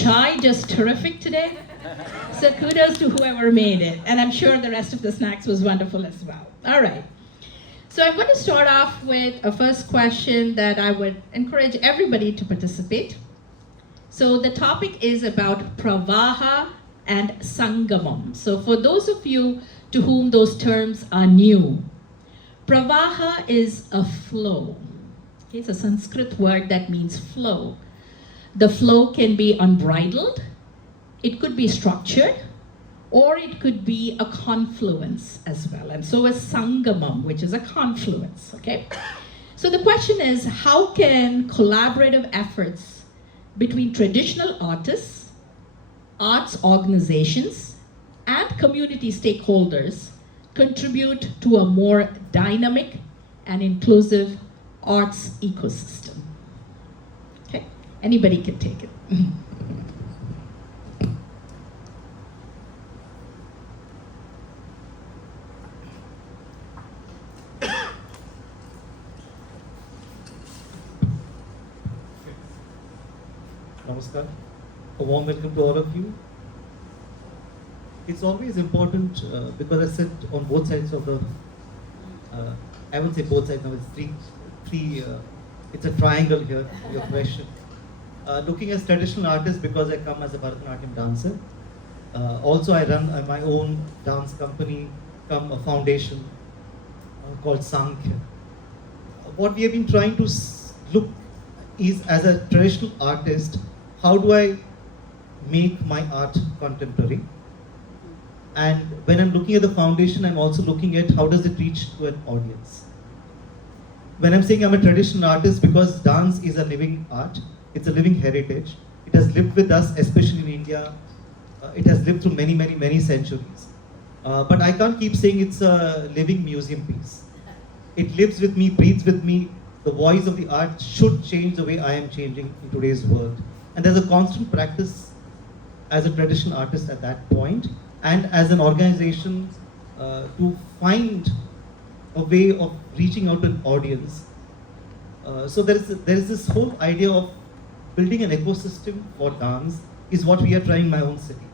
chai just terrific today. So kudos to whoever made it. And I'm sure the rest of the snacks was wonderful as well. All right. So I'm going to start off with a first question that I would encourage everybody to participate. So the topic is about Pravaha and Sangamam. So for those of you to whom those terms are new, Pravaha is a flow. It's a Sanskrit word that means flow. The flow can be unbridled, it could be structured, or it could be a confluence as well. And so is Sangamam, which is a confluence, okay? So the question is, how can collaborative efforts between traditional artists, arts organizations, and community stakeholders contribute to a more dynamic and inclusive arts ecosystem? Okay, anybody can take it. Namaskar. A warm welcome to all of you. It's always important because I sit on both sides of the, I would say both sides, now it's three, it's a triangle here, your question. Looking as traditional artist because I come as a Bharatanatyam dancer. Also I run my own dance company, come a foundation called Sankhya. What we have been trying to look is, as a traditional artist, how do I make my art contemporary? And when I'm looking at the foundation, I'm also looking at how does it reach to an audience. When I'm saying I'm a traditional artist, because dance is a living art, it's a living heritage. It has lived with us, especially in India. It has lived through many, many, many centuries. But I can't keep saying it's a living museum piece. It lives with me, breathes with me. The voice of the art should change the way I am changing in today's world. And there's a constant practice as a traditional artist at that point, and as an organization to find a way of reaching out to an audience. So there is this whole idea of building an ecosystem for dance is what we are trying in my own city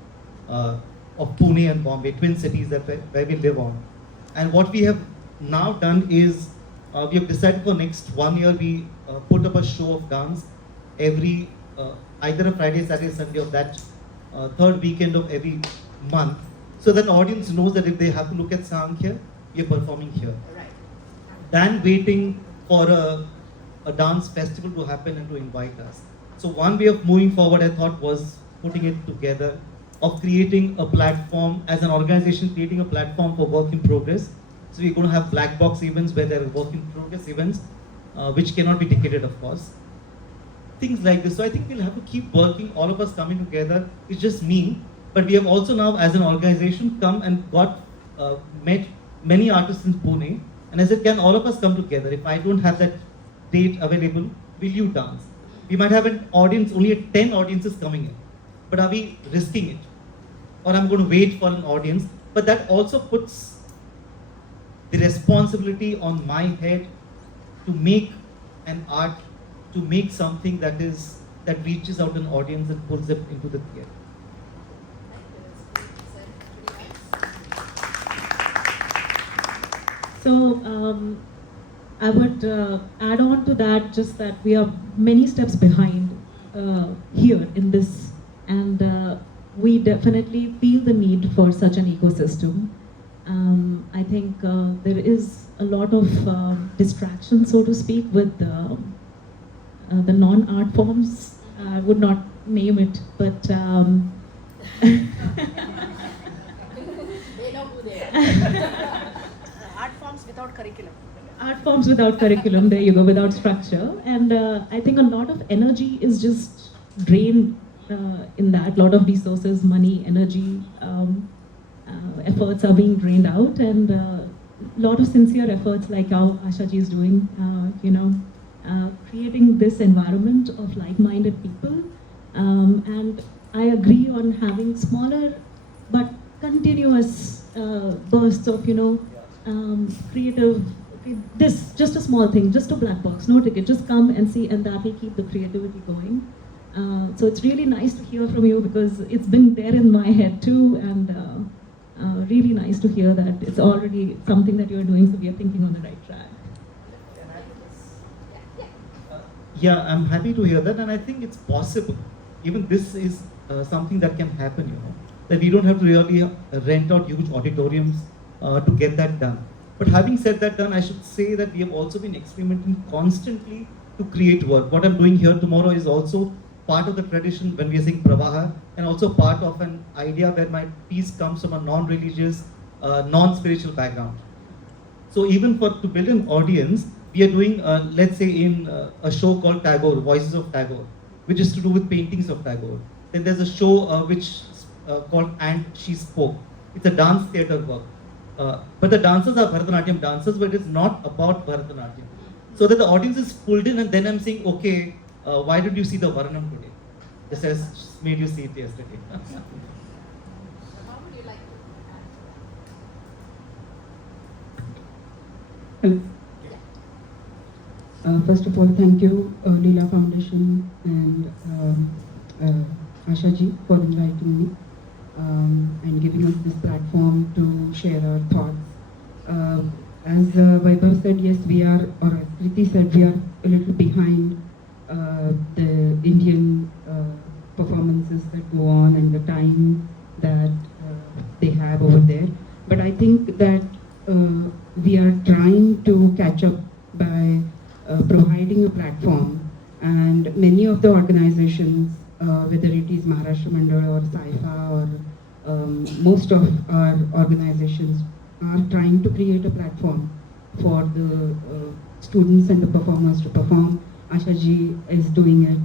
of Pune and Bombay, twin cities where we live on. And what we have now done is we have decided for next 1 year we put up a show of dance every either a Friday, Saturday, Sunday of that third weekend of every month, so that the audience knows that if they have to look at Sankhya, we are performing here. Right. Than waiting for a dance festival to happen and to invite us. So one way of moving forward, I thought, was putting it together, of creating a platform as an organization, creating a platform for work in progress. So we're going to have black box events where there are work in progress events, which cannot be ticketed, of course. Things like this. So I think we'll have to keep working, all of us coming together. It's just me, but we have also now, as an organization, come and met many artists in Pune. And I said, can all of us come together? If I don't have that date available, will you dance? We might have an audience, only 10 audiences coming in. But are we risking it? Or I'm going to wait for an audience? But that also puts the responsibility on my head to make an art, to make something that reaches out an audience and pulls them into the theater. So I would add on to that, just that we are many steps behind here in this, and we definitely feel the need for such an ecosystem. I think there is a lot of distraction, so to speak, with the non-art forms. I would not name it, but They know who they are. Art forms without curriculum. Art forms without curriculum, there you go, without structure. And I think a lot of energy is just drained in that. A lot of resources, money, energy, efforts are being drained out, and a lot of sincere efforts like how Asha ji is doing, creating this environment of like-minded people. And I agree on having smaller but continuous bursts of, creative. This, just a small thing, just a black box, no ticket, just come and see, and that will keep the creativity going. So it's really nice to hear from you because it's been there in my head too, and really nice to hear that it's already something that you're doing, so we are thinking on the right track. Yeah, I'm happy to hear that, and I think it's possible. Even this is something that can happen, that we don't have to really rent out huge auditoriums to get that done. But having said that done, I should say that we have also been experimenting constantly to create work. What I'm doing here tomorrow is also part of the tradition when we are saying Pravaha, and also part of an idea where my piece comes from a non-religious, non-spiritual background. So even to build an audience, we are doing, let's say, in a show called Tagore, Voices of Tagore, which is to do with paintings of Tagore. Then there's a show which called And She Spoke. It's a dance theatre work. But the dancers are Bharatanatyam dancers, but it's not about Bharatanatyam. So that the audience is pulled in, and then I'm saying, okay, why did you see the Varanam today? Just as made you see it yesterday. How would you like to add? Hello. First of all, thank you, Leela Foundation and Asha ji for inviting me and giving us this platform to share our thoughts. As Vaibhav said, yes, we are, or as Kriti said, we are a little behind the Indian performances that go on and the time that they have over there. But I think that we are trying to catch up by providing a platform, and many of the organizations, whether it is Maharashtra Mandal or Saifa or most of our organizations are trying to create a platform for the students and the performers to perform. Asha ji is doing it.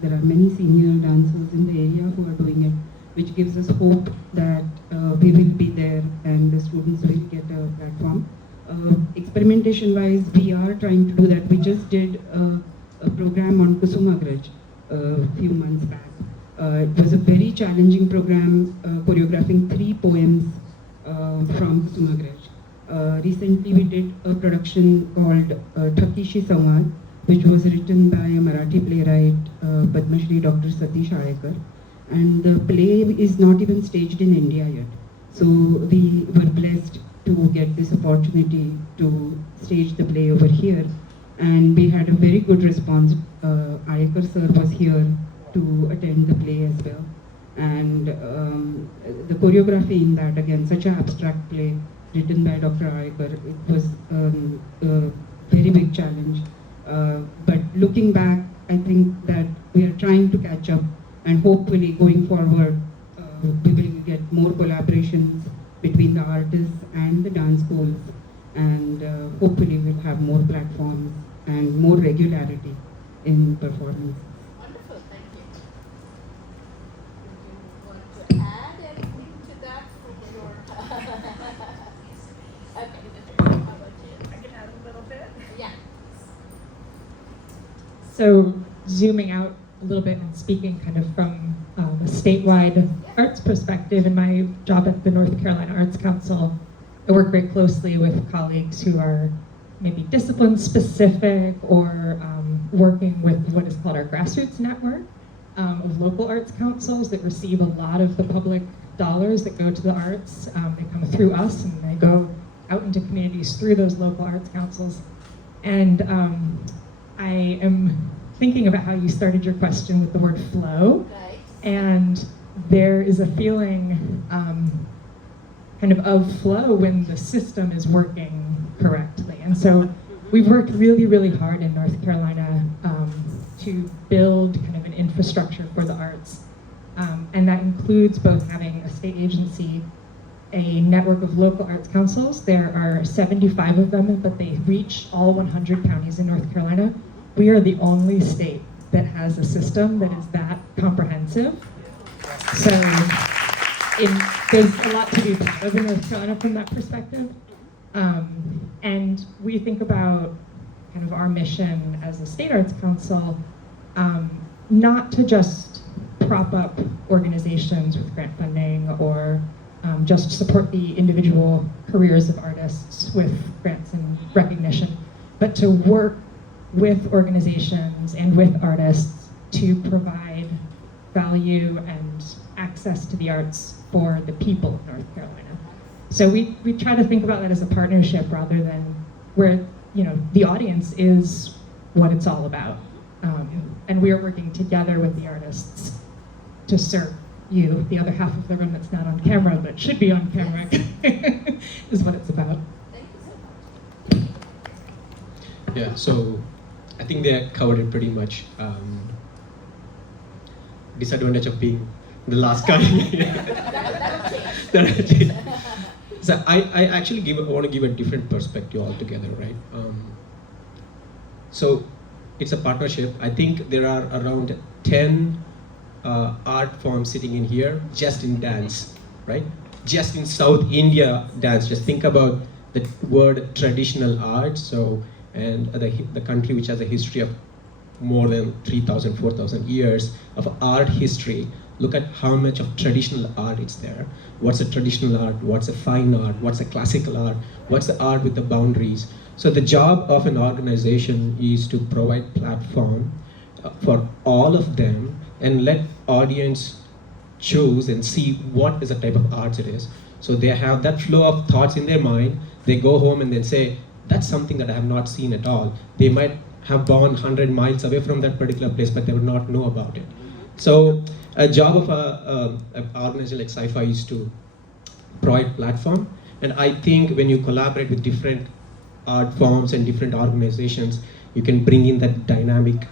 There are many senior dancers in the area who are doing it, which gives us hope that we will be there and the students will get a platform. Experimentation wise, we are trying to do that. We just did a program on Kusumagraj a few months back. It was a very challenging program, choreographing 3 poems from Kusumagraj. Recently we did a production called Thakishi Samvad, which was written by a Marathi playwright, Padma Shri Dr. Satish Arekar. And the play is not even staged in India yet. So we were blessed to get this opportunity to stage the play over here. And we had a very good response. Arekar sir was here to attend the play as well. And the choreography in that, again, such an abstract play written by Dr. Arekar, it was a very big challenge. But looking back, I think that we are trying to catch up, and hopefully going forward, we will get more collaborations between the artists and the dance schools, and hopefully we'll have more platforms and more regularity in performance. Wonderful, thank you. Do you want to add anything to that from your... Okay, how about you? I can add a little bit. Yeah. So zooming out a little bit and speaking kind of from a statewide arts perspective, in my job at the North Carolina Arts Council, I work very closely with colleagues who are maybe discipline specific or working with what is called our grassroots network of local arts councils that receive a lot of the public dollars that go to the arts. They come through us and they go out into communities through those local arts councils. And I am thinking about how you started your question with the word flow. Right. And there is a feeling kind of flow when the system is working correctly. And so we've worked really, really hard in North Carolina to build kind of an infrastructure for the arts. And that includes both having a state agency, a network of local arts councils. There are 75 of them, but they reach all 100 counties in North Carolina. We are the only state that has a system that is that comprehensive. So there's a lot to be proud of in North Carolina from that perspective. And we think about kind of our mission as a state arts council, not to just prop up organizations with grant funding or just support the individual careers of artists with grants and recognition, but to work with organizations and with artists to provide value and access to the arts for the people of North Carolina. So we try to think about that as a partnership rather than where, you know, the audience is what it's all about. And we are working together with the artists to serve you, the other half of the room that's not on camera but should be on camera, is what it's about. Thank you so much. Yeah, so I think they covered it pretty much. Disadvantage of being the last guy. That'll change. So I actually want to give a different perspective altogether, right? So it's a partnership. I think there are around 10 art forms sitting in here, just in dance, right? Just in South India dance. Just think about the word traditional art. So, and the country which has a history of more than 3,000, 4,000 years of art history. Look at how much of traditional art is there. What's a traditional art? What's a fine art? What's a classical art? What's the art with the boundaries? So the job of an organization is to provide platform for all of them and let audience choose and see what is the type of arts it is. So they have that flow of thoughts in their mind. They go home and then say, that's something that I have not seen at all. They might have gone 100 miles away from that particular place, but they would not know about it. So a job of an organization like Sci-Fi is to provide platform. And I think when you collaborate with different art forms and different organizations, you can bring in that dynamic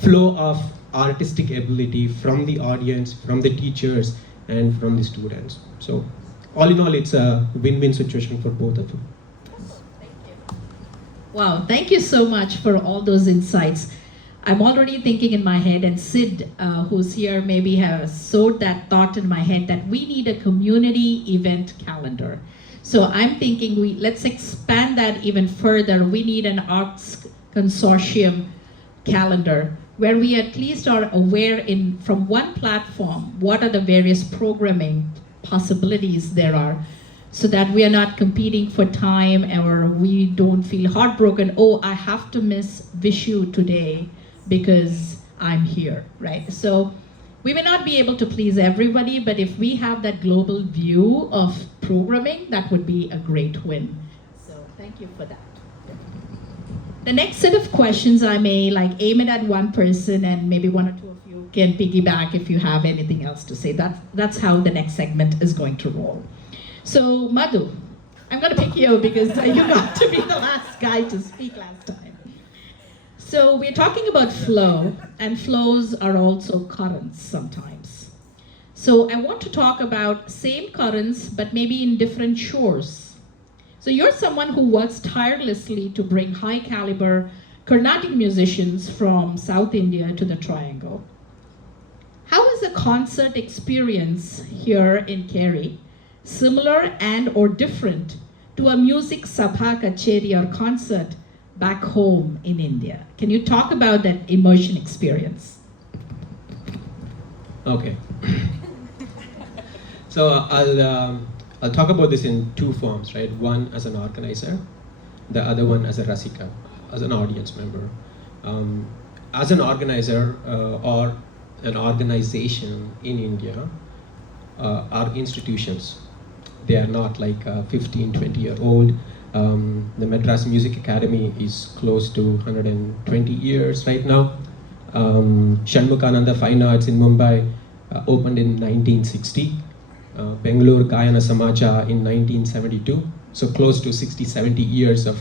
flow of artistic ability from the audience, from the teachers, and from the students. So all in all, it's a win-win situation for both of them. Thank you. Wow, thank you so much for all those insights. I'm already thinking in my head, and Sid, who's here, maybe has sowed that thought in my head that we need a community event calendar. So I'm thinking let's expand that even further. We need an arts consortium calendar where we at least are aware from one platform what are the various programming possibilities there are, so that we are not competing for time or we don't feel heartbroken, oh, I have to miss Vishu today because I'm here, right? So we may not be able to please everybody, but if we have that global view of programming, that would be a great win. So thank you for that. The next set of questions I may aim it at one person, and maybe one or two of you can piggyback if you have anything else to say. That's how the next segment is going to roll. So Madhu, I'm going to pick you because you got to be the last guy to speak last time. So we're talking about flow, and flows are also currents sometimes. So I want to talk about same currents, but maybe in different shores. So you're someone who works tirelessly to bring high caliber Carnatic musicians from South India to the Triangle. How is the concert experience here in Kerry similar and or different to a music Sabha, Kutcheri or concert back home in India? Can you talk about that immersion experience? Okay. So I'll talk about this in two forms, right? One as an organizer, the other one as a Rasika, as an audience member. As an organizer or an organization in India, our institutions, they are not like 15, 20-year-old. The Madras Music Academy is close to 120 years right now. Shanmukananda Fine Arts in Mumbai opened in 1960. Bangalore Gayana Samaja in 1972. So close to 60, 70 years of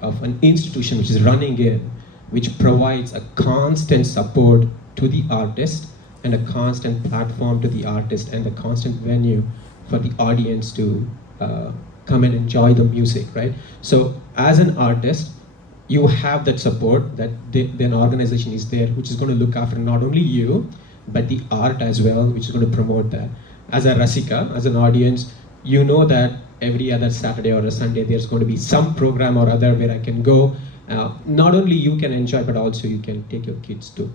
an institution which is running in, which provides a constant support to the artist and a constant platform to the artist and a constant venue for the audience to come and enjoy the music, right? So as an artist, you have that support that an organization is there which is going to look after not only you, but the art as well, which is going to promote that. As a Rasika, as an audience, you know that every other Saturday or a Sunday there's going to be some program or other where I can go. Not only you can enjoy, but also you can take your kids too.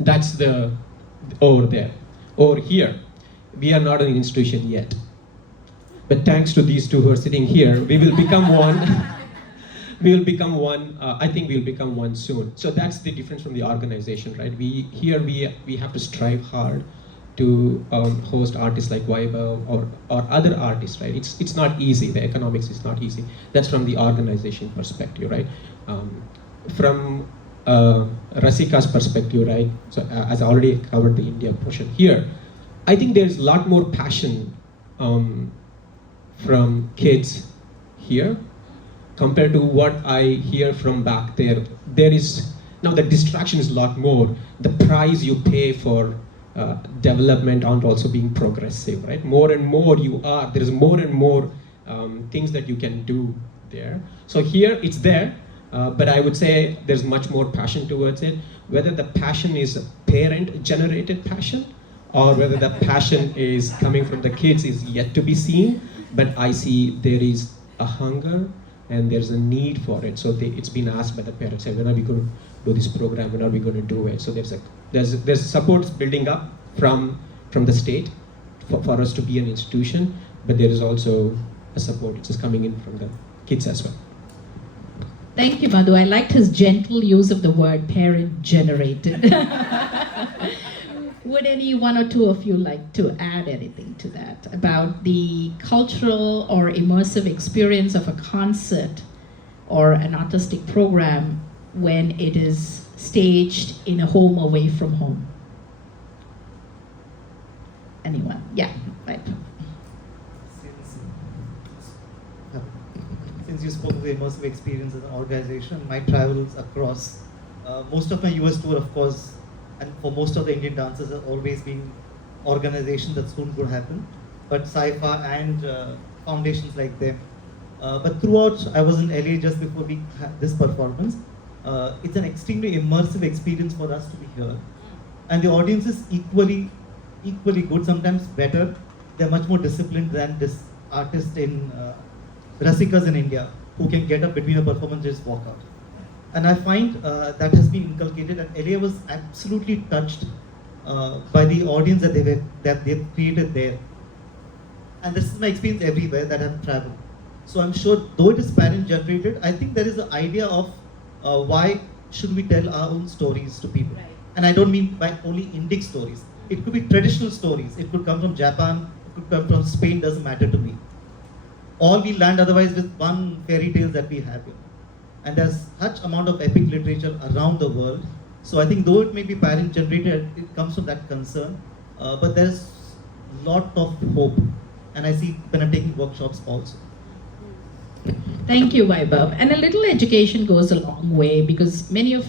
That's the over there. Over here, we are not an institution yet. But thanks to these two who are sitting here, we will become one we will become one. I think we'll become one soon. So that's the difference from the organization, right? We have to strive hard to host artists like Vaibhav or other artists, right? It's not easy. The economics is not easy. That's from the organization perspective, right? From Rasika's perspective, right? So as I already covered the India portion here, I think there's a lot more passion from kids here compared to what I hear from back there. There is, now the distraction is a lot more. The price you pay for development aren't also being progressive, right? More and more there is more and more things that you can do there. So here it's there, but I would say there's much more passion towards it. Whether the passion is a parent-generated passion or whether the passion is coming from the kids is yet to be seen, but I see there is a hunger and there's a need for it. So it's been asked by the parents, when are we going to do this program, when are we going to do it? So there's support building up from the state for us to be an institution, but there is also a support which is coming in from the kids as well. Thank you, Madhu. I liked his gentle use of the word parent-generated. Would any one or two of you like to add anything to that about the cultural or immersive experience of a concert or an artistic program when it is staged in a home away from home? Anyone? Yeah, right. Since you spoke of the immersive experience as an organization, my travels across most of my US tour, of course, and for most of the Indian dancers have always been organizations that soon could happen, but Saifa and foundations like them. But throughout, I was in LA just before we had this performance. It's an extremely immersive experience for us to be here. And the audience is equally good, sometimes better. They're much more disciplined than this artist in Rasikas in India, who can get up between a performance and just walk out. And I find that has been inculcated, and LA was absolutely touched by the audience that they've created there. And this is my experience everywhere that I've traveled. So I'm sure, though it is parent-generated, I think there is an idea of why should we tell our own stories to people. Right. And I don't mean by only Indic stories. It could be traditional stories. It could come from Japan, it could come from Spain, doesn't matter to me. All we land otherwise with one fairy tale that we have here. And there's such amount of epic literature around the world. So I think though it may be parent generated, it comes from that concern, but there's a lot of hope. And I see when I'm taking workshops also. Thank you, Vaibhav. And a little education goes a long way because many of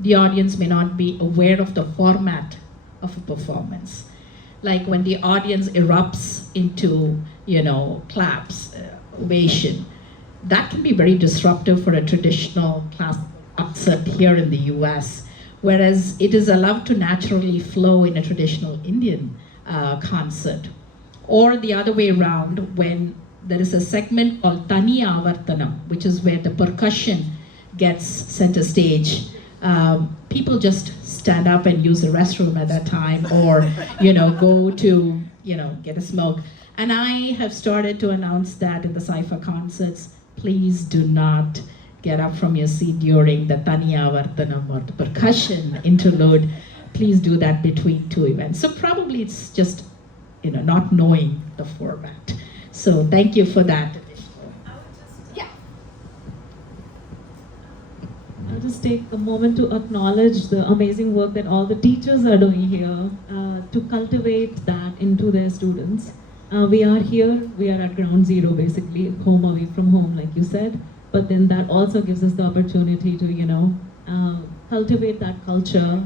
the audience may not be aware of the format of a performance. Like when the audience erupts into, claps, ovation, that can be very disruptive for a traditional classical concert here in the US, whereas it is allowed to naturally flow in a traditional Indian concert. Or the other way around, when there is a segment called Tani Avartanam, which is where the percussion gets center stage. People just stand up and use the restroom at that time, or go to get a smoke. And I have started to announce that in the Saifa concerts, please do not get up from your seat during the Tani Avartanam or the percussion interlude. Please do that between two events. So probably it's just not knowing the format. So thank you for that. Yeah. I'll just take a moment to acknowledge the amazing work that all the teachers are doing here to cultivate that into their students. We are here, we are at ground zero basically, home away from home like you said, but then that also gives us the opportunity to, cultivate that culture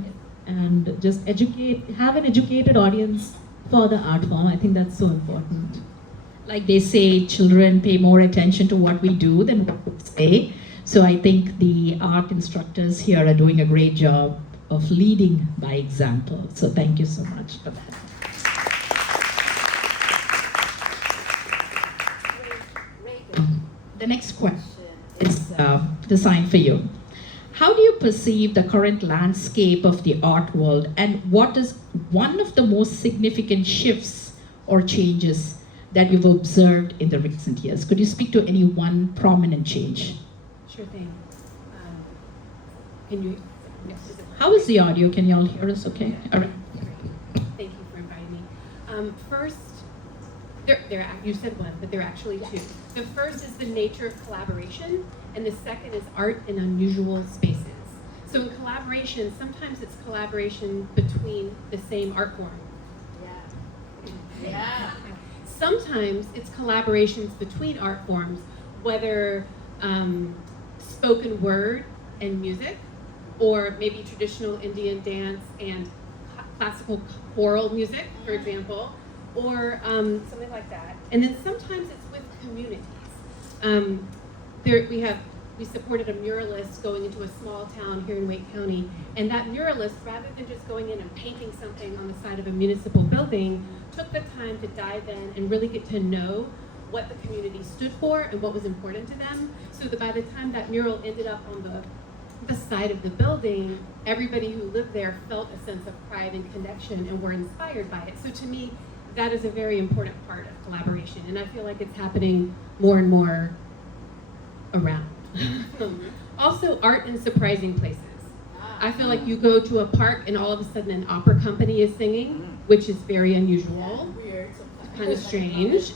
and just have an educated audience for the art form. I think that's so important. Like they say, children pay more attention to what we do than what we say. So I think the art instructors here are doing a great job of leading by example. So thank you so much for that. The next question is designed for you. How do you perceive the current landscape of the art world, and what is one of the most significant shifts or changes that you've observed in the recent years? Could you speak to any one prominent change? Sure thing. Can you? Yes, is it- How is the audio? Can y'all hear us okay? All right. Great. Thank you for inviting me. First, you said one, but there are actually two. The first is the nature of collaboration, and the second is art in unusual spaces. So in collaboration, sometimes it's collaboration between the same art form. Yeah. Yeah. Sometimes it's collaborations between art forms, whether spoken word and music, or maybe traditional Indian dance and classical choral music, for example, or something like that. And then sometimes it's with communities. We supported a muralist going into a small town here in Wake County, and that muralist, rather than just going in and painting something on the side of a municipal building, took the time to dive in and really get to know what the community stood for and what was important to them, so that by the time that mural ended up on the side of the building, everybody who lived there felt a sense of pride and connection and were inspired by it. So to me, that is a very important part of collaboration, and I feel like it's happening more and more around. Also, art in surprising places. I feel like you go to a park and all of a sudden an opera company is singing, which is very unusual, Weird sometimes. kind of strange.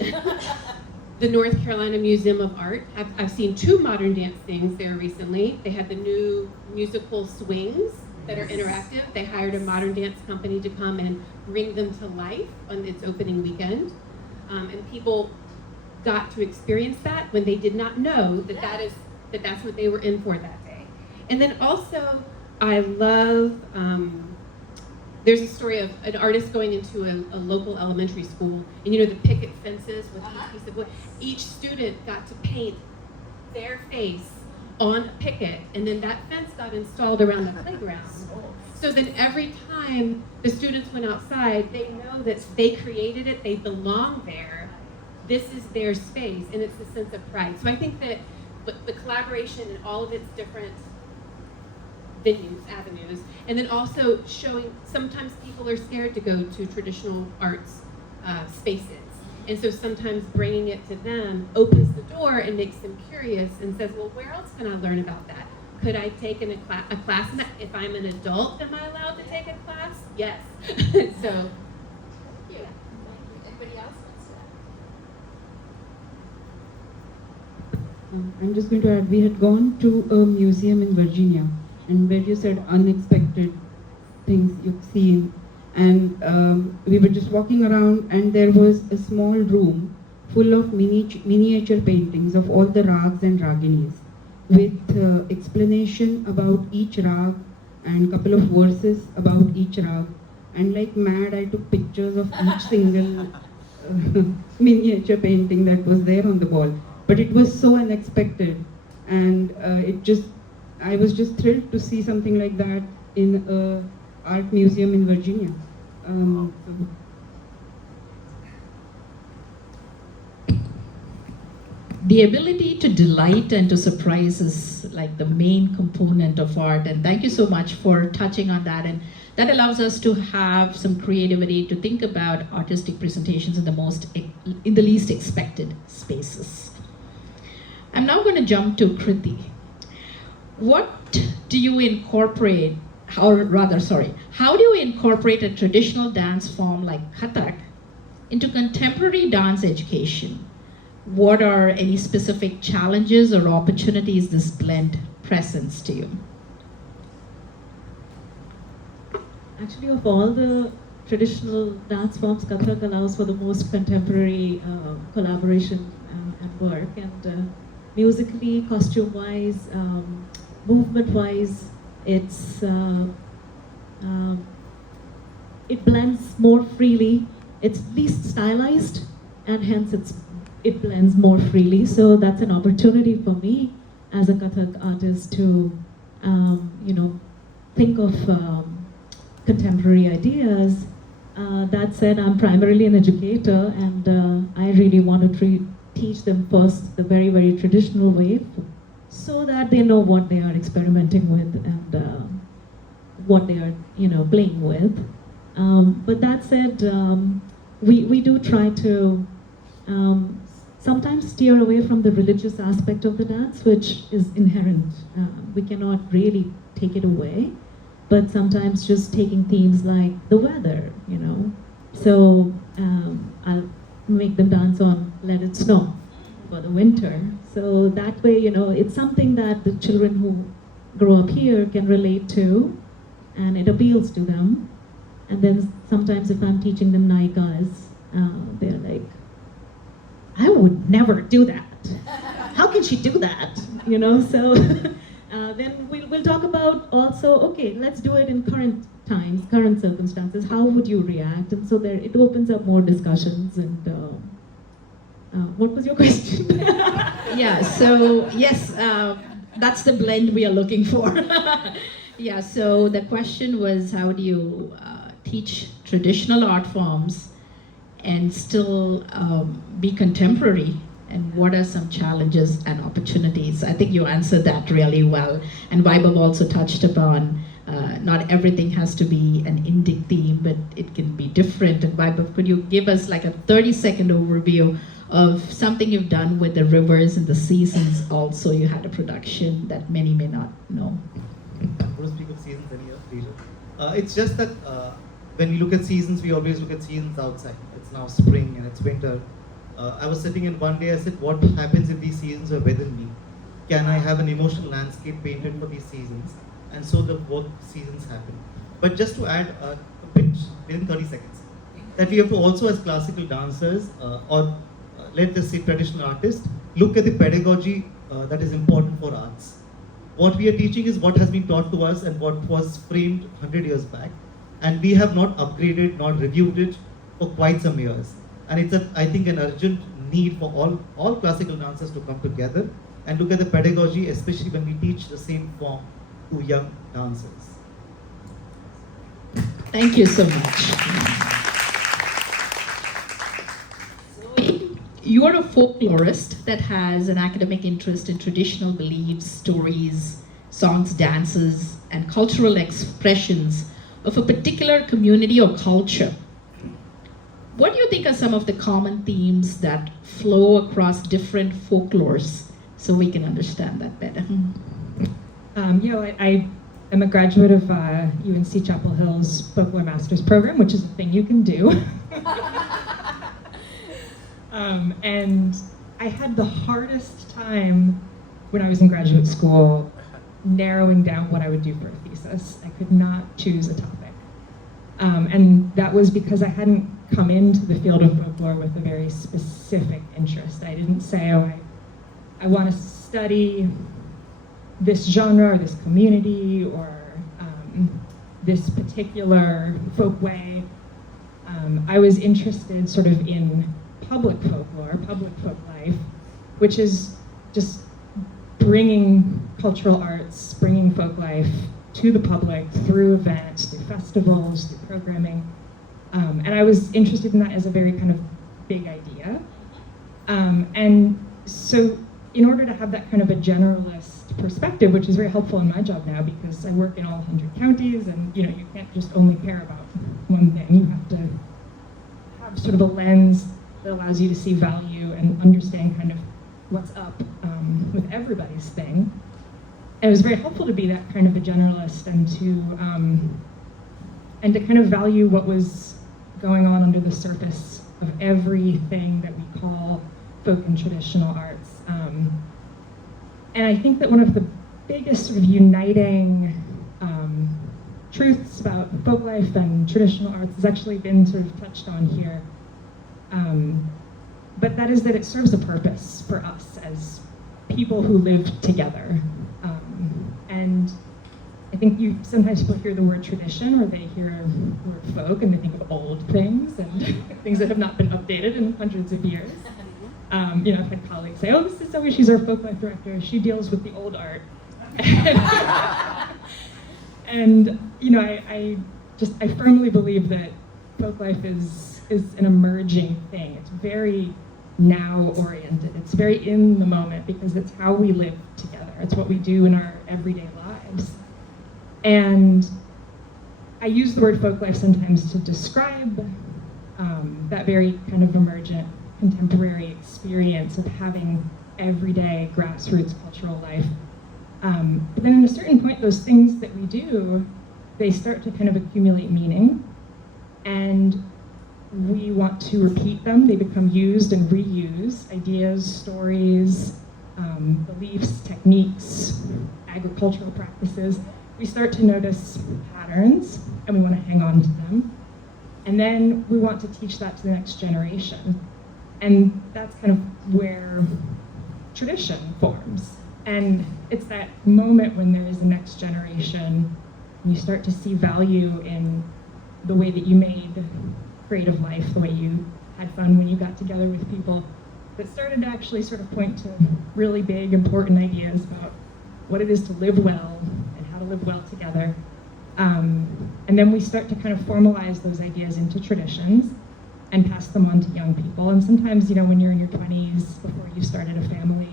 The North Carolina Museum of Art, I've seen two modern dance things there recently. They had the new musical swings that are interactive. They hired a modern dance company to come and bring them to life on its opening weekend. And people got to experience that when they did not know that that's what they were in for that day. And then also, I love, there's a story of an artist going into a local elementary school, and you know the picket fences with each piece of wood. Each student got to paint their face on a picket, and then that fence got installed around the playground. So then every time the students went outside, they know that they created it, they belong there, this is their space, and it's a sense of pride. So I think that the collaboration and all of its different venues, avenues, and then also showing, sometimes people are scared to go to traditional arts spaces. And so sometimes bringing it to them opens the door and makes them curious and says, well, where else can I learn about that? Could I take a class in that? If I'm an adult, am I allowed to take a class? Yes. So, Yeah. Anybody else wants to? I'm just going to add, we had gone to a museum in Virginia, and where you said unexpected things you've seen. And we were just walking around, and there was a small room full of miniature paintings of all the rags and raginis, with explanation about each rag and a couple of verses about each rag. And like mad, I took pictures of each single miniature painting that was there on the wall. But it was so unexpected, and I was just thrilled to see something like that in an art museum in Virginia. The ability to delight and to surprise is like the main component of art, and thank you so much for touching on that. And that allows us to have some creativity to think about artistic presentations in the least expected spaces. I'm now going to jump to Kriti. What do you incorporate, how do you incorporate a traditional dance form like Kathak into contemporary dance education? What are any specific challenges or opportunities this blend presents to you? Actually, of all the traditional dance forms, Kathak allows for the most contemporary collaboration and work. And musically, costume-wise, movement-wise, it blends more freely. It's least stylized, and hence it blends more freely. So that's an opportunity for me as a Kathak artist to, think of contemporary ideas. That said, I'm primarily an educator, and I really want to teach them first the very, very traditional way, so that they know what they are experimenting with and what they are, playing with. But that said, we do try to sometimes steer away from the religious aspect of the dance, which is inherent. We cannot really take it away, but sometimes just taking themes like the weather, you know. So I'll make them dance on Let It Snow for the winter. So that way, you know, it's something that the children who grow up here can relate to, and it appeals to them. And then sometimes if I'm teaching them Naikas, they're like, I would never do that. How can she do that? You know, so then we'll talk about also, okay, let's do it in current times, current circumstances. How would you react? And so there, it opens up more discussions. And what was your question? Yeah, so yes, that's the blend we are looking for. Yeah, so the question was, how do you teach traditional art forms and still be contemporary, and what are some challenges and opportunities? I think you answered that really well, and Vaibhav also touched upon not everything has to be an Indic theme, but it can be different. And Vaibhav, could you give us like a 30-second overview of something you've done with the rivers and the seasons? Also, you had a production that many may not know. I'm going to speak of seasons any later. It's just that when we look at seasons, we always look at seasons outside. It's now spring and it's winter. I was sitting in one day, I said, what happens if these seasons are within me? Can I have an emotional landscape painted for these seasons? And so the both seasons happen. But just to add a bit within 30 seconds, that we have to also, as classical dancers let us say traditional artists, look at the pedagogy that is important for arts. What we are teaching is what has been taught to us and what was framed 100 years back. And we have not upgraded, not reviewed it for quite some years. And it's, I think, an urgent need for all classical dancers to come together and look at the pedagogy, especially when we teach the same form to young dancers. Thank you so much. Zoe, you are a folklorist that has an academic interest in traditional beliefs, stories, songs, dances, and cultural expressions of a particular community or culture. What do you think are some of the common themes that flow across different folklores, so we can understand that better? I am a graduate of UNC Chapel Hill's Folklore Master's Program, which is a thing you can do. And I had the hardest time when I was in graduate school narrowing down what I would do for a thesis. I could not choose a topic. And that was because I hadn't come into the field of folklore with a very specific interest. I didn't say, oh, I want to study this genre or this community or this particular folk way. I was interested sort of in public folklore, public folk life, which is just bringing cultural arts, bringing folk life to the public through events, through festivals, through programming. And I was interested in that as a very kind of big idea. And so in order to have that kind of a generalist perspective, which is very helpful in my job now because I work in all 100 counties and you can't just only care about one thing. You have to have sort of a lens that allows you to see value and understand kind of what's up with everybody's thing. And it was very helpful to be that kind of a generalist and to kind of value what was going on under the surface of everything that we call folk and traditional arts. And I think that one of the biggest sort of uniting truths about folk life and traditional arts has actually been sort of touched on here. But that is that it serves a purpose for us as people who live together. And I think sometimes people hear the word tradition or they hear the word folk and they think of old things and things that have not been updated in hundreds of years. I've had colleagues say, oh, this is Zoe, she's our folk life director. She deals with the old art. And I firmly believe that folk life is an emerging thing. It's very now oriented. It's very in the moment because it's how we live together. It's what we do in our everyday lives. And I use the word folk life sometimes to describe that very kind of emergent contemporary experience of having everyday grassroots cultural life. But then at a certain point, those things that we do, they start to kind of accumulate meaning, and we want to repeat them. They become used and reused, ideas, stories, beliefs, techniques, agricultural practices. We start to notice patterns, and we want to hang on to them. And then we want to teach that to the next generation. And that's kind of where tradition forms. And it's that moment when there is a next generation, and you start to see value in the way that you made creative life, the way you had fun when you got together with people, that started to actually sort of point to really big, important ideas about what it is to live well and how to live well together. And then we start to kind of formalize those ideas into traditions and pass them on to young people. And sometimes, when you're in your 20s, before you started a family,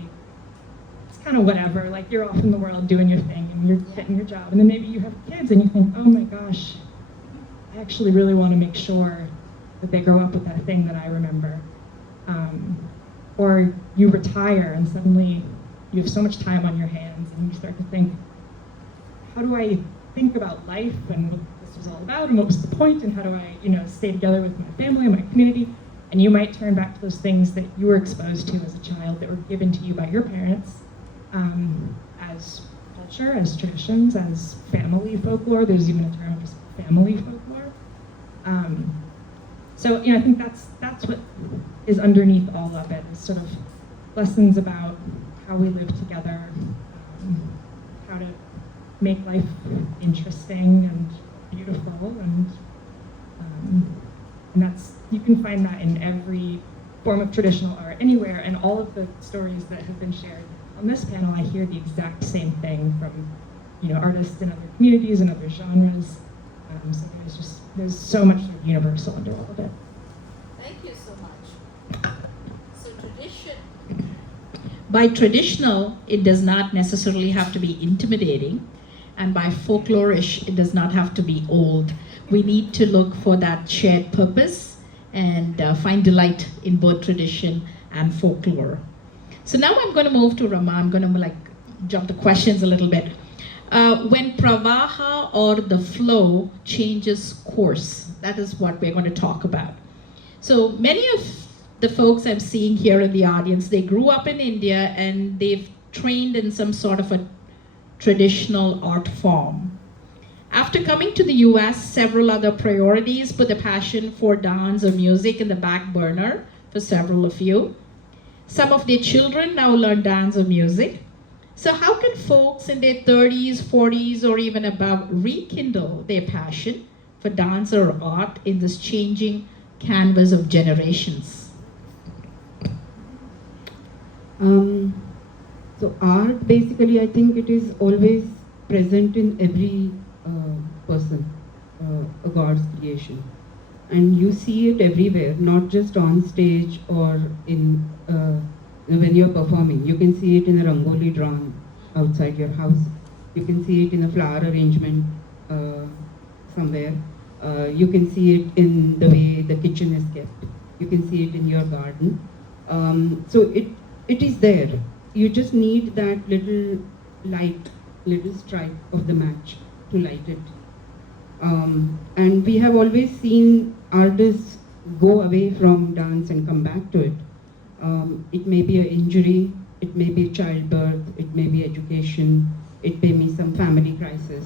it's kind of whatever, like you're off in the world doing your thing and you're getting your job. And then maybe you have kids and you think, oh my gosh, I actually really want to make sure that they grow up with that thing that I remember. Or you retire and suddenly you have so much time on your hands and you start to think, how do I think about life and what this was all about and what was the point and how do I, stay together with my family and my community? And you might turn back to those things that you were exposed to as a child that were given to you by your parents, as culture, as traditions, as family folklore. There's even a term just family folklore. So I think that's what is underneath all of it, is sort of lessons about how we live together, how to make life interesting and beautiful, and that's, you can find that in every form of traditional art anywhere. And all of the stories that have been shared on this panel, I hear the exact same thing from artists in other communities and other genres. So there's so much sort of universal under all of it. Thank you so much. So tradition. By traditional, it does not necessarily have to be intimidating, and by folklorish, it does not have to be old. We need to look for that shared purpose and find delight in both tradition and folklore. So now I'm going to move to Ramaa. I'm going to jump the questions a little bit. When Pravaha or the flow changes course, that is what we're going to talk about. So many of the folks I'm seeing here in the audience, they grew up in India and they've trained in some sort of a traditional art form. After coming to the US, several other priorities put the passion for dance or music in the back burner for several of you. Some of their children now learn dance or music. So how can folks in their 30s, 40s, or even above rekindle their passion for dance or art in this changing canvas of generations? So art, basically, I think it is always present in every person, a God's creation. And you see it everywhere, not just on stage or in when you're performing. You can see it in a rangoli drawn outside your house. You can see it in a flower arrangement somewhere. You can see it in the way the kitchen is kept. You can see it in your garden. So it is there. You just need that little light, little strike of the match to light it. And we have always seen artists go away from dance and come back to it. It may be an injury, it may be childbirth, it may be education, it may be some family crisis.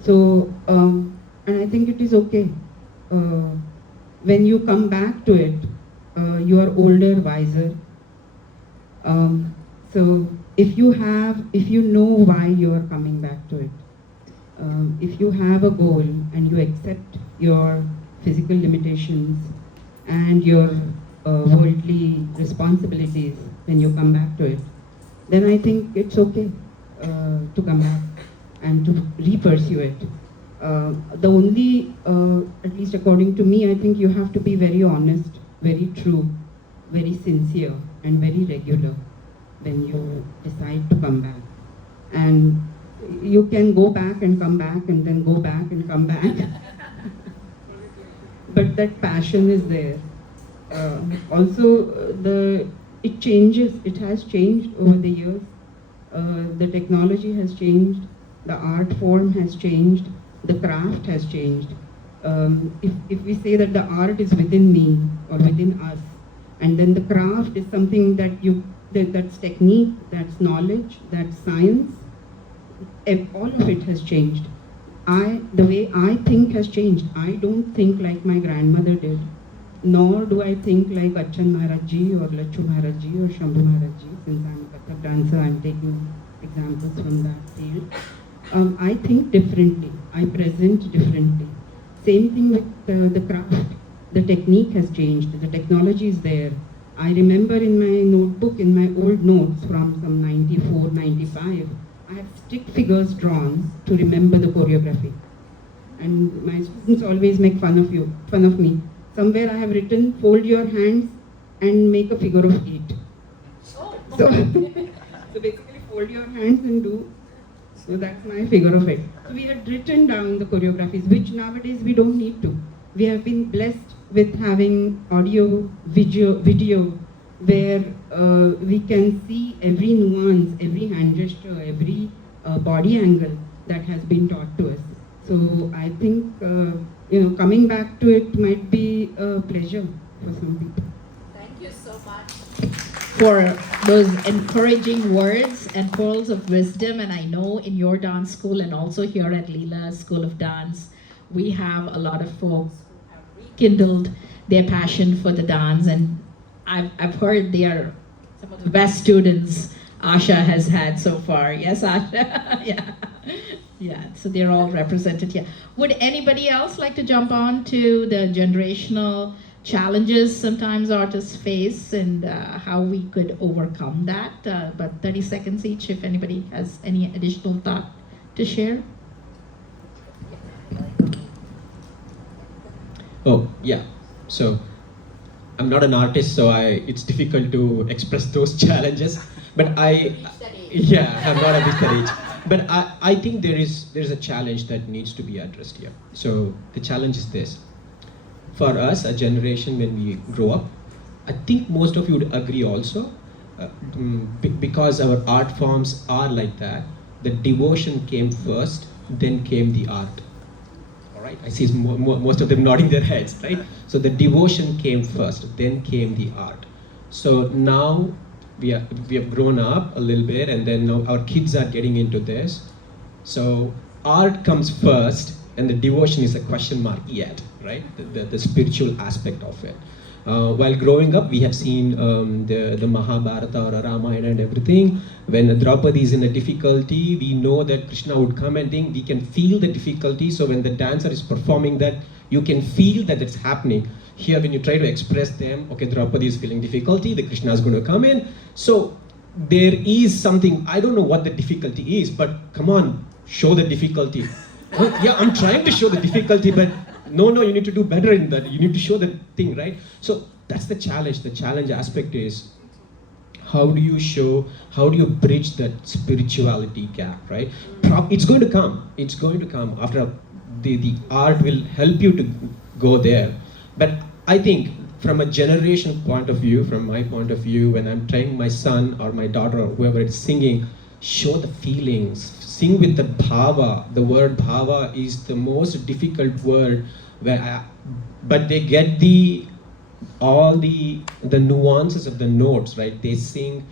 So, and I think it is okay. When you come back to it, you are older, wiser. So if you know why you are coming back to it, if you have a goal and you accept your physical limitations and your worldly responsibilities when you come back to it, then I think it's okay to come back and to re-pursue it. The only, at least according to me, I think you have to be very honest, very true, very sincere, and very regular when you decide to come back. And you can go back and come back and then go back and come back. But that passion is there. Also, it changes. It has changed over the years. The technology has changed. The art form has changed. The craft has changed. If we say that the art is within me or within us, and then the craft is something that's technique, that's knowledge, that's science, all of it has changed. The way I think has changed. I don't think like my grandmother did, nor do I think like Achan Maharajji or Lachu Maharajji or Shambhu Maharajji. Since I'm a Kathak dancer, I'm taking examples from that field. I think differently. I present differently. Same thing with the craft. The technique has changed. The technology is there. I remember in my notebook, in my old notes from some 94, 95, I have stick figures drawn to remember the choreography. And my students always make fun of me. Somewhere I have written, fold your hands and make a figure of 8. Oh. So basically fold your hands and do. So that's my figure of 8. So we had written down the choreographies, which nowadays we don't need to. We have been blessed with having audio, video where we can see every nuance, every hand gesture, every body angle that has been taught to us. So I think coming back to it might be a pleasure for some people. Thank you so much. For those encouraging words and pearls of wisdom. And I know in your dance school and also here at Leela School of Dance, we have a lot of folks who have rekindled their passion for the dance, and I've heard they are some of the best students Asha has had so far. Yes, Asha? Yeah, so they're all represented here. Would anybody else like to jump on to the generational challenges sometimes artists face and how we could overcome that? But 30 seconds each if anybody has any additional thought to share. Oh, yeah. So I'm not an artist, so it's difficult to express those challenges. But I'm not at that age. But I think there's a challenge that needs to be addressed here. So the challenge is this. For us, a generation when we grow up, I think most of you would agree also, because our art forms are like that, the devotion came first, then came the art. Right? I see most of them nodding their heads, right? So the devotion came first, then came the art. So now we have grown up a little bit, and then now our kids are getting into this. So art comes first, and the devotion is a question mark yet, right? The spiritual aspect of it. While growing up, we have seen the Mahabharata or Ramayana and everything. When Draupadi is in a difficulty, we know that Krishna would come and think, we can feel the difficulty. So when the dancer is performing that, you can feel that it's happening. Here, when you try to express them, okay, Draupadi is feeling difficulty, the Krishna is going to come in. So there is something, I don't know what the difficulty is, but come on, show the difficulty. Yeah, I'm trying to show the difficulty, but no, you need to do better in that. You need to show the thing, right? So that's the challenge. The challenge aspect is, how do you bridge that spirituality gap, right? It's going to come. It's going to come after the art will help you to go there. But I think from a generation point of view, from my point of view, when I'm trying my son or my daughter or whoever is singing, show the feelings, sing with the bhava. The word bhava is the most difficult word, but they get all the nuances of the notes, right? They sing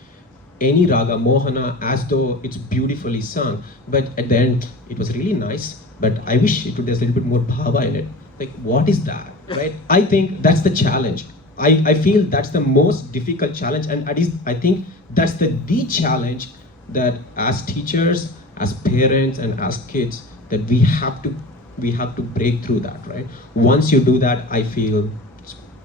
any raga, mohana, as though it's beautifully sung. But at the end, it was really nice, but I wish it would have a little bit more bhava in it. Like, what is that, right? I think that's the challenge. I feel that's the most difficult challenge, and I think that's the challenge that as teachers, as parents, and as kids, that we have to break through that, right? Once you do that, I feel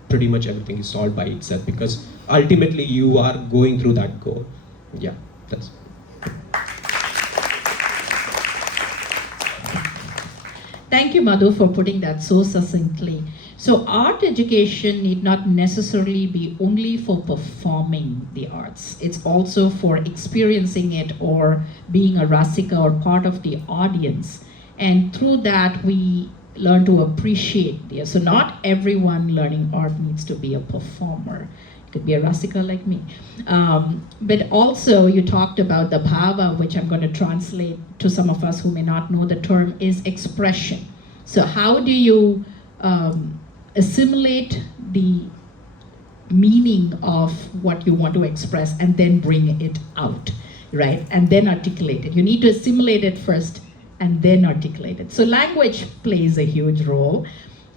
pretty much everything is solved by itself, because ultimately you are going through that goal. Yeah, that's. Thank you, Madhu, for putting that so succinctly. So art education need not necessarily be only for performing the arts. It's also for experiencing it or being a rasika or part of the audience. And through that, we learn to appreciate the, so not everyone learning art needs to be a performer. It could be a rasika like me. But also you talked about the bhava, which I'm going to translate to some of us who may not know the term, is expression. So how do you assimilate the meaning of what you want to express and then bring it out, right? And then articulate it. You need to assimilate it first and then articulate it. So language plays a huge role,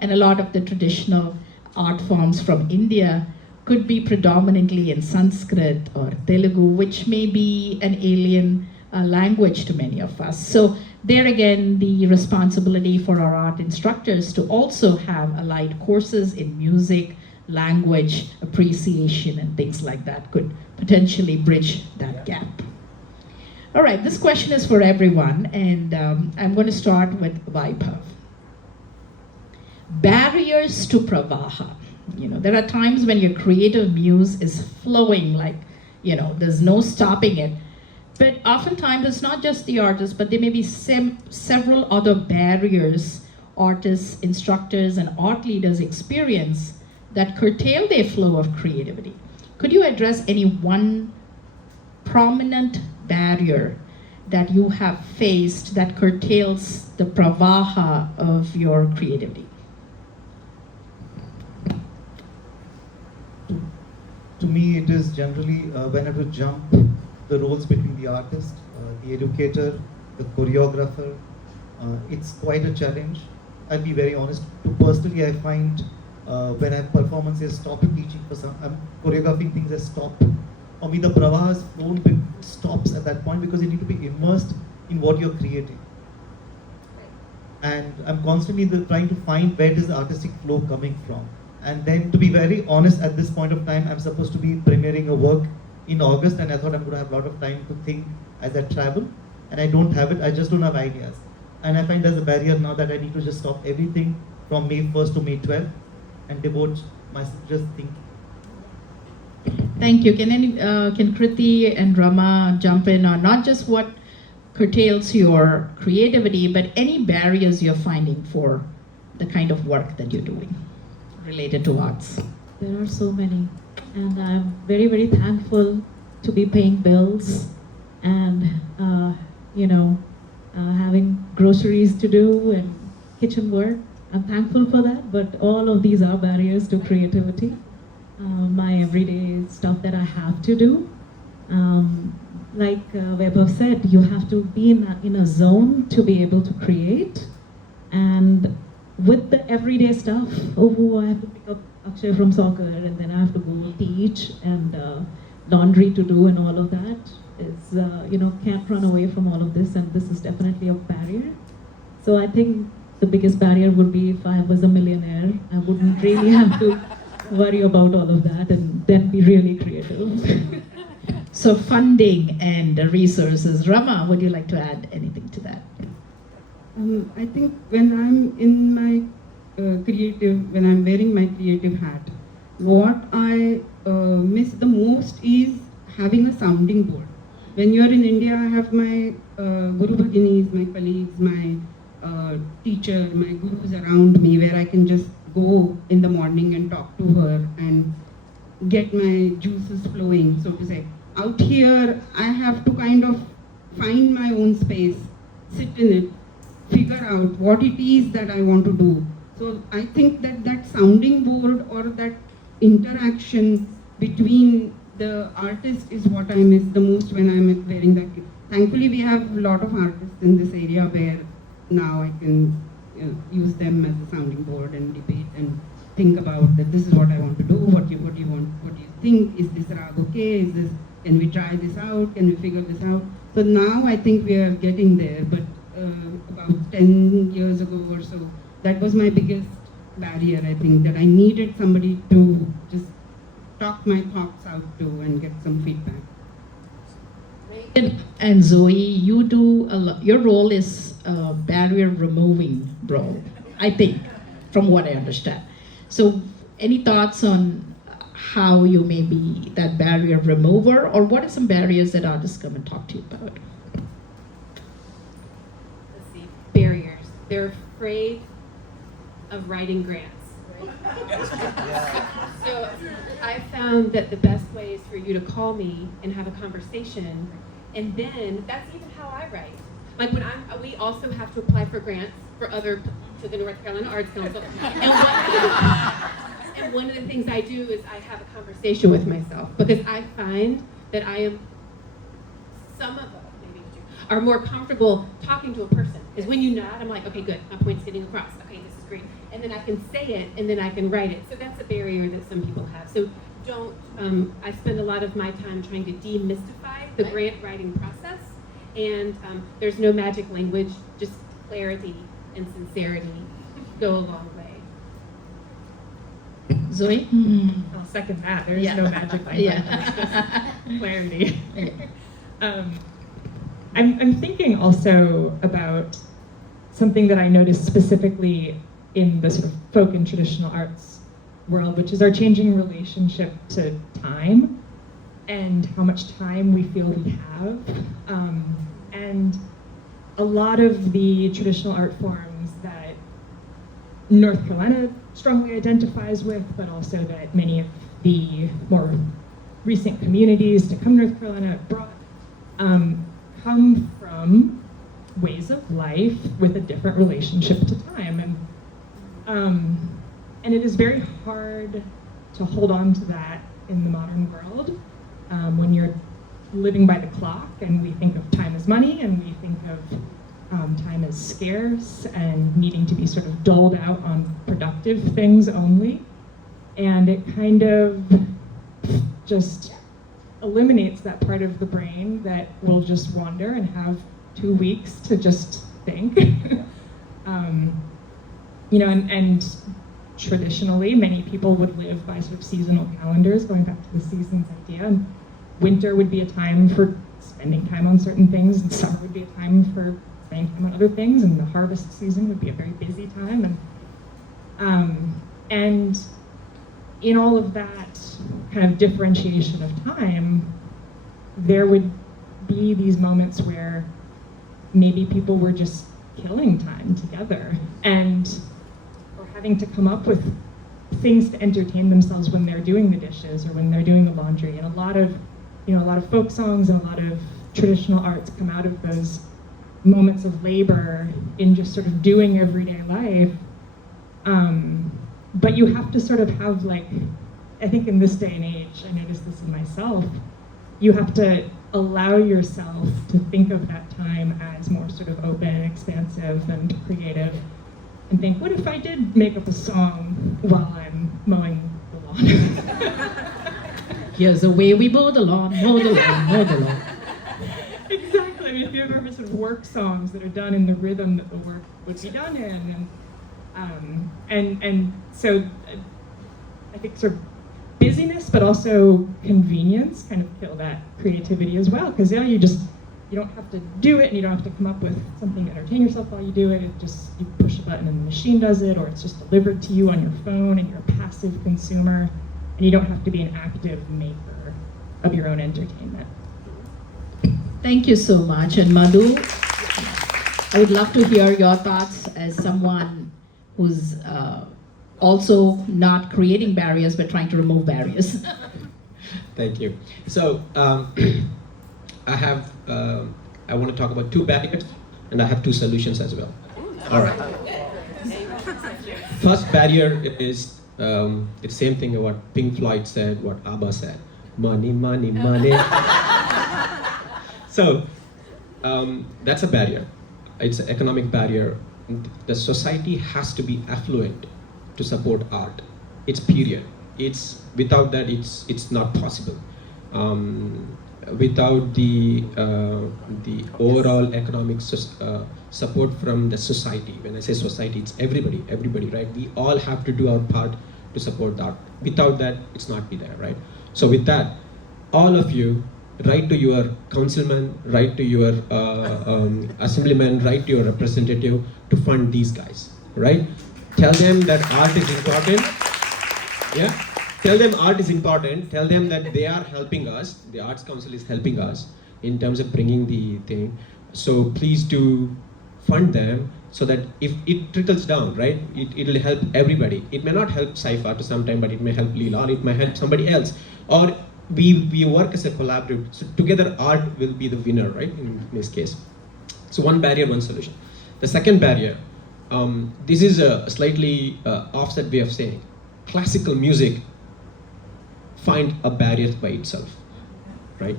and a lot of the traditional art forms from India could be predominantly in Sanskrit or Telugu, which may be an alien language to many of us. So there again, the responsibility for our art instructors to also have allied courses in music, language, appreciation, and things like that could potentially bridge that gap. All right, this question is for everyone, and I'm going to start with Vaibhav. Barriers to Pravaha. You know, there are times when your creative muse is flowing like, you know, there's no stopping it. But oftentimes it's not just the artist, but there may be several other barriers artists, instructors, and art leaders experience that curtail their flow of creativity. Could you address any one prominent barrier that you have faced that curtails the pravaha of your creativity? To me, it is generally when I have to jump the roles between the artist, the educator, the choreographer. It's quite a challenge. I'll be very honest. Personally, I find when I have performances, stop teaching for some, I'm choreographing things that stop. For me, the pravaha's flow stops at that point because you need to be immersed in what you're creating. And I'm constantly trying to find where is the artistic flow coming from. And then, to be very honest, at this point of time, I'm supposed to be premiering a work in August, and I thought I'm going to have a lot of time to think as I travel, and I don't have it. I just don't have ideas. And I find there's a barrier now that I need to just stop everything from May 1st to May 12th and devote myself just thinking. Thank you. Can Kriti and Ramaa jump in on not just what curtails your creativity, but any barriers you're finding for the kind of work that you're doing related to arts? There are so many, and I'm very, very thankful to be paying bills and having groceries to do and kitchen work. I'm thankful for that, but all of these are barriers to creativity. My everyday stuff that I have to do. Like Vaibhav said, you have to be in a zone to be able to create. And with the everyday stuff, I have to pick up Akshay from soccer, and then I have to go teach, and laundry to do, and all of that. Is can't run away from all of this, and this is definitely a barrier. So I think the biggest barrier would be if I was a millionaire, I wouldn't really have to worry about all of that and then be really creative. So funding and resources. Ramaa, would you like to add anything to that? I think when I'm in my when I'm wearing my creative hat, what I miss the most is having a sounding board. When you're in India, I have my Guru Bhaginis, my colleagues, my teacher, my gurus around me, where I can just go in the morning and talk to her and get my juices flowing, so to say. Out here, I have to kind of find my own space, sit in it, figure out what it is that I want to do. So I think that sounding board or that interaction between the artist is what I miss the most when I'm wearing that. Thankfully, we have a lot of artists in this area where now I can use them as a sounding board and debate and think about that this is what I want to do, what do you think, is this rag okay, can we try this out, can we figure this out? So now I think we are getting there, but about 10 years ago or so, that was my biggest barrier, I think, that I needed somebody to just talk my thoughts out to and get some feedback. And Zoe, you do your role is a barrier removing role, I think, from what I understand. So any thoughts on how you may be that barrier remover, or what are some barriers that artists come and talk to you about? Let's see, barriers. They're afraid of writing grants. So I found that the best way is for you to call me and have a conversation, and then that's even how I write. Like when we also have to apply for grants to the North Carolina Arts Council, and one of the things I do is I have a conversation with myself, because I find that some of us, maybe you are more comfortable talking to a person. Because when you nod, I'm like, okay, good, my point's getting across. Okay, this is great. And then I can say it, and then I can write it. So that's a barrier that some people have. So don't, I spend a lot of my time trying to demystify the grant writing process. And there's no magic language, just clarity and sincerity go a long way. Zoe? I'll second that. There is no magic language. It's just clarity. I'm thinking also about something that I noticed specifically in the sort of folk and traditional arts world, which is our changing relationship to time and how much time we feel we have. And a lot of the traditional art forms that North Carolina strongly identifies with, but also that many of the more recent communities to come to North Carolina have brought, come from ways of life with a different relationship to time. And it is very hard to hold on to that in the modern world when you're living by the clock, and we think of time as money, and we think of time as scarce and needing to be sort of doled out on productive things only. And it kind of just eliminates that part of the brain that will just wander and have 2 weeks to just think. And traditionally, many people would live by sort of seasonal calendars, going back to the seasons idea. And winter would be a time for spending time on certain things, and summer would be a time for spending time on other things, and the harvest season would be a very busy time. And in all of that kind of differentiation of time, there would be these moments where maybe people were just killing time together or having to come up with things to entertain themselves when they're doing the dishes or when they're doing the laundry. And a lot of folk songs and a lot of traditional arts come out of those moments of labor in just sort of doing everyday life. But you have to sort of have, like, I think in this day and age, I noticed this in myself, you have to allow yourself to think of that time as more sort of open and expansive and creative, and think, what if I did make up a song while I'm mowing the lawn? Here's the way we mow the lawn, mow the lawn, mow the lawn. Exactly. I mean, if you ever heard sort of work songs that are done in the rhythm that the work would be done in, and so I think sort of busyness, but also convenience, kind of kill that creativity as well. Because you don't have to do it, and you don't have to come up with something to entertain yourself while you do it. It just, you push a button and the machine does it, or it's just delivered to you on your phone, and you're a passive consumer, and you don't have to be an active maker of your own entertainment. Thank you so much. And Madhu, I would love to hear your thoughts as someone who's also not creating barriers, but trying to remove barriers. Thank you. So I want to talk about 2 barriers, and I have 2 solutions as well. All right. First barrier is it's the same thing what Pink Floyd said, what ABBA said. Money, money, money. So that's a barrier. It's an economic barrier. The society has to be affluent to support art. It's period. It's without that, it's not possible. Without the overall economic support from the society. When I say society, it's everybody, right? We all have to do our part to support that. Without that, it's not be there, right? So with that, all of you, write to your councilman, write to your assemblyman, write to your representative to fund these guys, right? Tell them that art is important. Yeah. Tell them art is important. Tell them that they are helping us. The Arts Council is helping us in terms of bringing the thing. So please do fund them so that if it trickles down, right, it'll help everybody. It may not help Saifa to some time, but it may help Leela, or it may help somebody else. Or we work as a collaborative, so together art will be the winner, right, in this case. So one barrier, one solution. The second barrier, this is a slightly offset way of saying, classical music find a barrier by itself, right?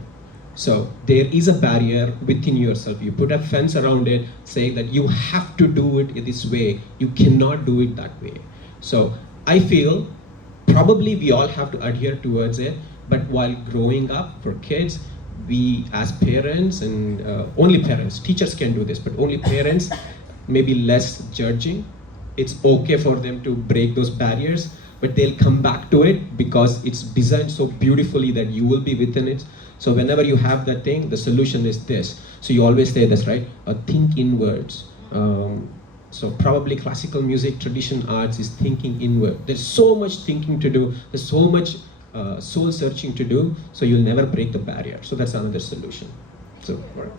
So there is a barrier within yourself. You put a fence around it, saying that you have to do it in this way. You cannot do it that way. So I feel probably we all have to adhere towards it, but while growing up for kids, we as parents and only parents, teachers can do this, but only parents, maybe less judging. It's okay for them to break those barriers, but they'll come back to it because it's designed so beautifully that you will be within it. So whenever you have that thing, the solution is this. So you always say this, right? Think inwards. So probably classical music, traditional arts is thinking inward. There's so much thinking to do. There's so much soul searching to do. So you'll never break the barrier. So that's another solution. So, all right.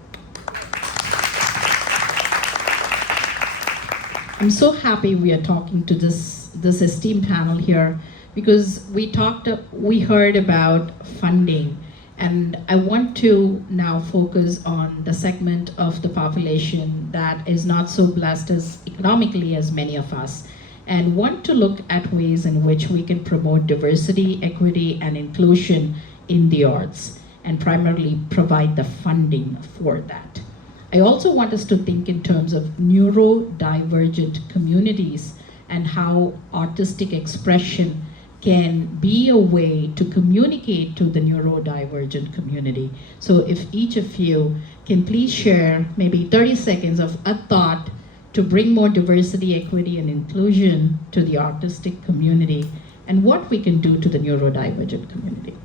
I'm so happy we are talking to this esteemed panel here, because we heard about funding, and I want to now focus on the segment of the population that is not so blessed as economically as many of us, and want to look at ways in which we can promote diversity, equity, and inclusion in the arts, and primarily provide the funding for that. I also want us to think in terms of neurodivergent communities and how artistic expression can be a way to communicate to the neurodivergent community. So if each of you can please share maybe 30 seconds of a thought to bring more diversity, equity, and inclusion to the artistic community, and what we can do to the neurodivergent community.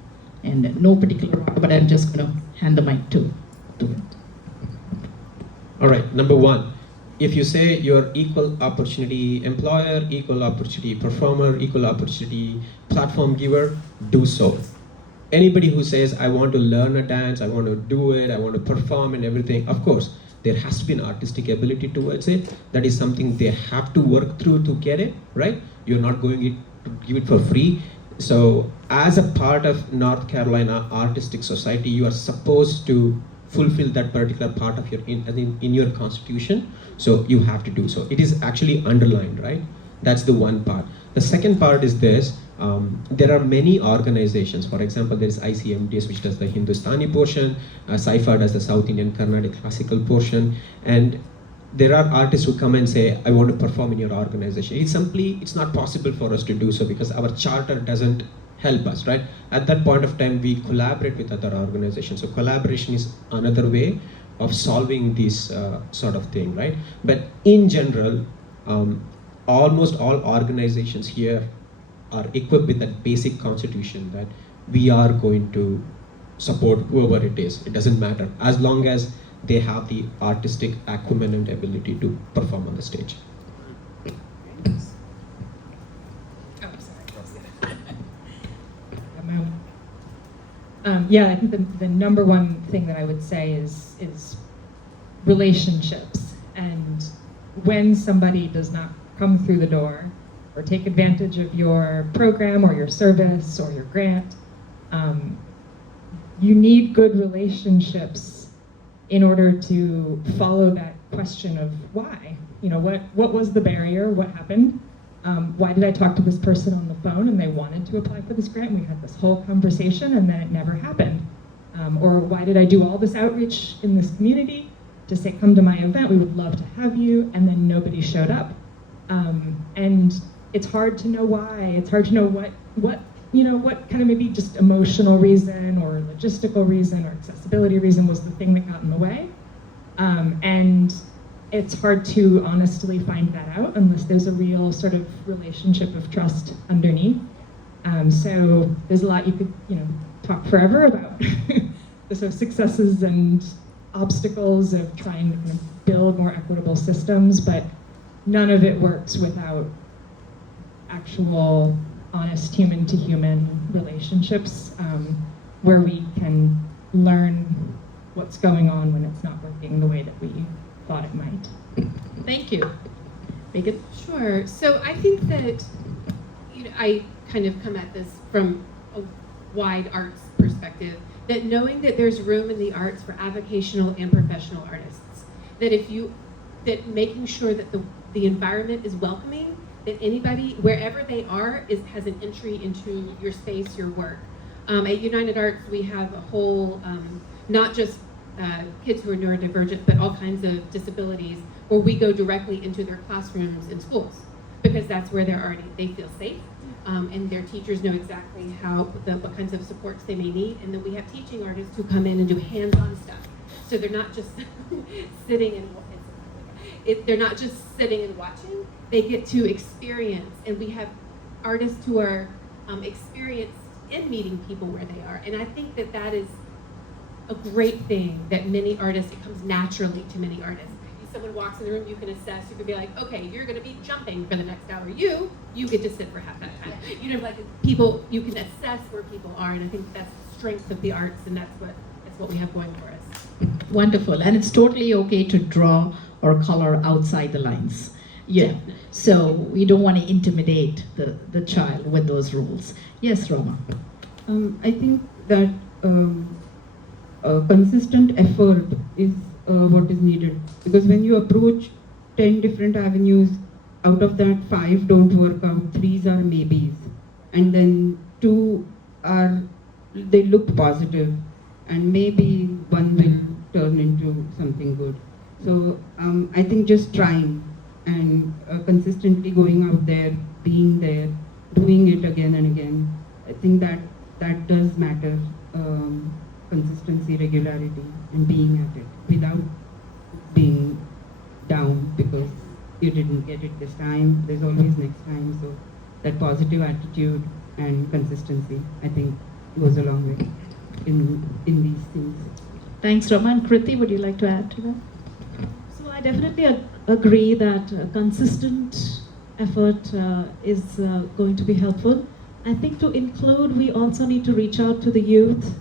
And no particular order, but I'm just gonna hand the mic to it. All right, number one, if you say you're equal opportunity employer, equal opportunity performer, equal opportunity platform giver, do so. Anybody who says, I want to learn a dance, I want to do it, I want to perform and everything, of course, there has to be an artistic ability towards it. That is something they have to work through to get it, right? You're not going to give it for free. So as a part of North Carolina Artistic Society, you are supposed to fulfill that particular part of your in your constitution. So you have to do so. It is actually underlined, right? That's the one part. The second part is this. There are many organizations. For example, there is ICMDS, which does the Hindustani portion. Saifa does the South Indian Carnatic classical portion. And there are artists who come and say, I want to perform in your organization. It's not possible for us to do so because our charter doesn't help us, right? At that point of time, we collaborate with other organizations. So collaboration is another way of solving this sort of thing, right? But in general, almost all organizations here are equipped with that basic constitution that we are going to support whoever it is. It doesn't matter, as long as they have the artistic acumen and ability to perform on the stage. Yeah, I think the number one thing that I would say is relationships. And when somebody does not come through the door or take advantage of your program or your service or your grant, you need good relationships in order to follow that question of why. You know, what was the barrier? What happened? Why did I talk to this person on the phone and they wanted to apply for this grant? We had this whole conversation and then it never happened. Or why did I do all this outreach in this community to say, come to my event, we would love to have you, and then nobody showed up. And it's hard to know why. It's hard to know what kind of maybe just emotional reason or logistical reason or accessibility reason was the thing that got in the way. And it's hard to honestly find that out unless there's a real sort of relationship of trust underneath. So there's a lot you could, talk forever about the sort of successes and obstacles of trying to kind of build more equitable systems, but none of it works without actual honest human-to-human relationships where we can learn what's going on when it's not working the way that we thought it might. Thank you. Regan? Sure. So I think that I kind of come at this from a wide arts perspective, that knowing that there's room in the arts for avocational and professional artists, that making sure that the environment is welcoming, that anybody, wherever they are, has an entry into your space, your work. At United Arts, we have a whole, not just kids who are neurodivergent, but all kinds of disabilities, where we go directly into their classrooms and schools, because that's where they feel safe, and their teachers know exactly what kinds of supports they may need, and then we have teaching artists who come in and do hands-on stuff. So they're not just sitting and watching, they get to experience, and we have artists who are experienced in meeting people where they are, and I think that is a great thing that many artists, it comes naturally to many artists. If someone walks in the room, you can assess, you can be like, okay, you're gonna be jumping for the next hour. You get to sit for half that time. People, you can assess where people are, and I think that's the strength of the arts, and that's what we have going for us. Wonderful, and it's totally okay to draw or color outside the lines. Yeah, so we don't want to intimidate the child with those rules. Yes, Rama. I think that consistent effort is what is needed, because when you approach 10 different avenues, out of that 5 don't work out, 3s are maybes, and then 2 they look positive, and maybe 1 will turn into something good. So I think just trying and consistently going out there, being there, doing it again and again, I think that does matter. Consistency, regularity, and being at it without being down because you didn't get it this time. There's always next time. So that positive attitude and consistency, I think, goes a long way in these things. Thanks, Rama. And Kriti, would you like to add to that? So I definitely agree that consistent effort is going to be helpful. I think to include, we also need to reach out to the youth,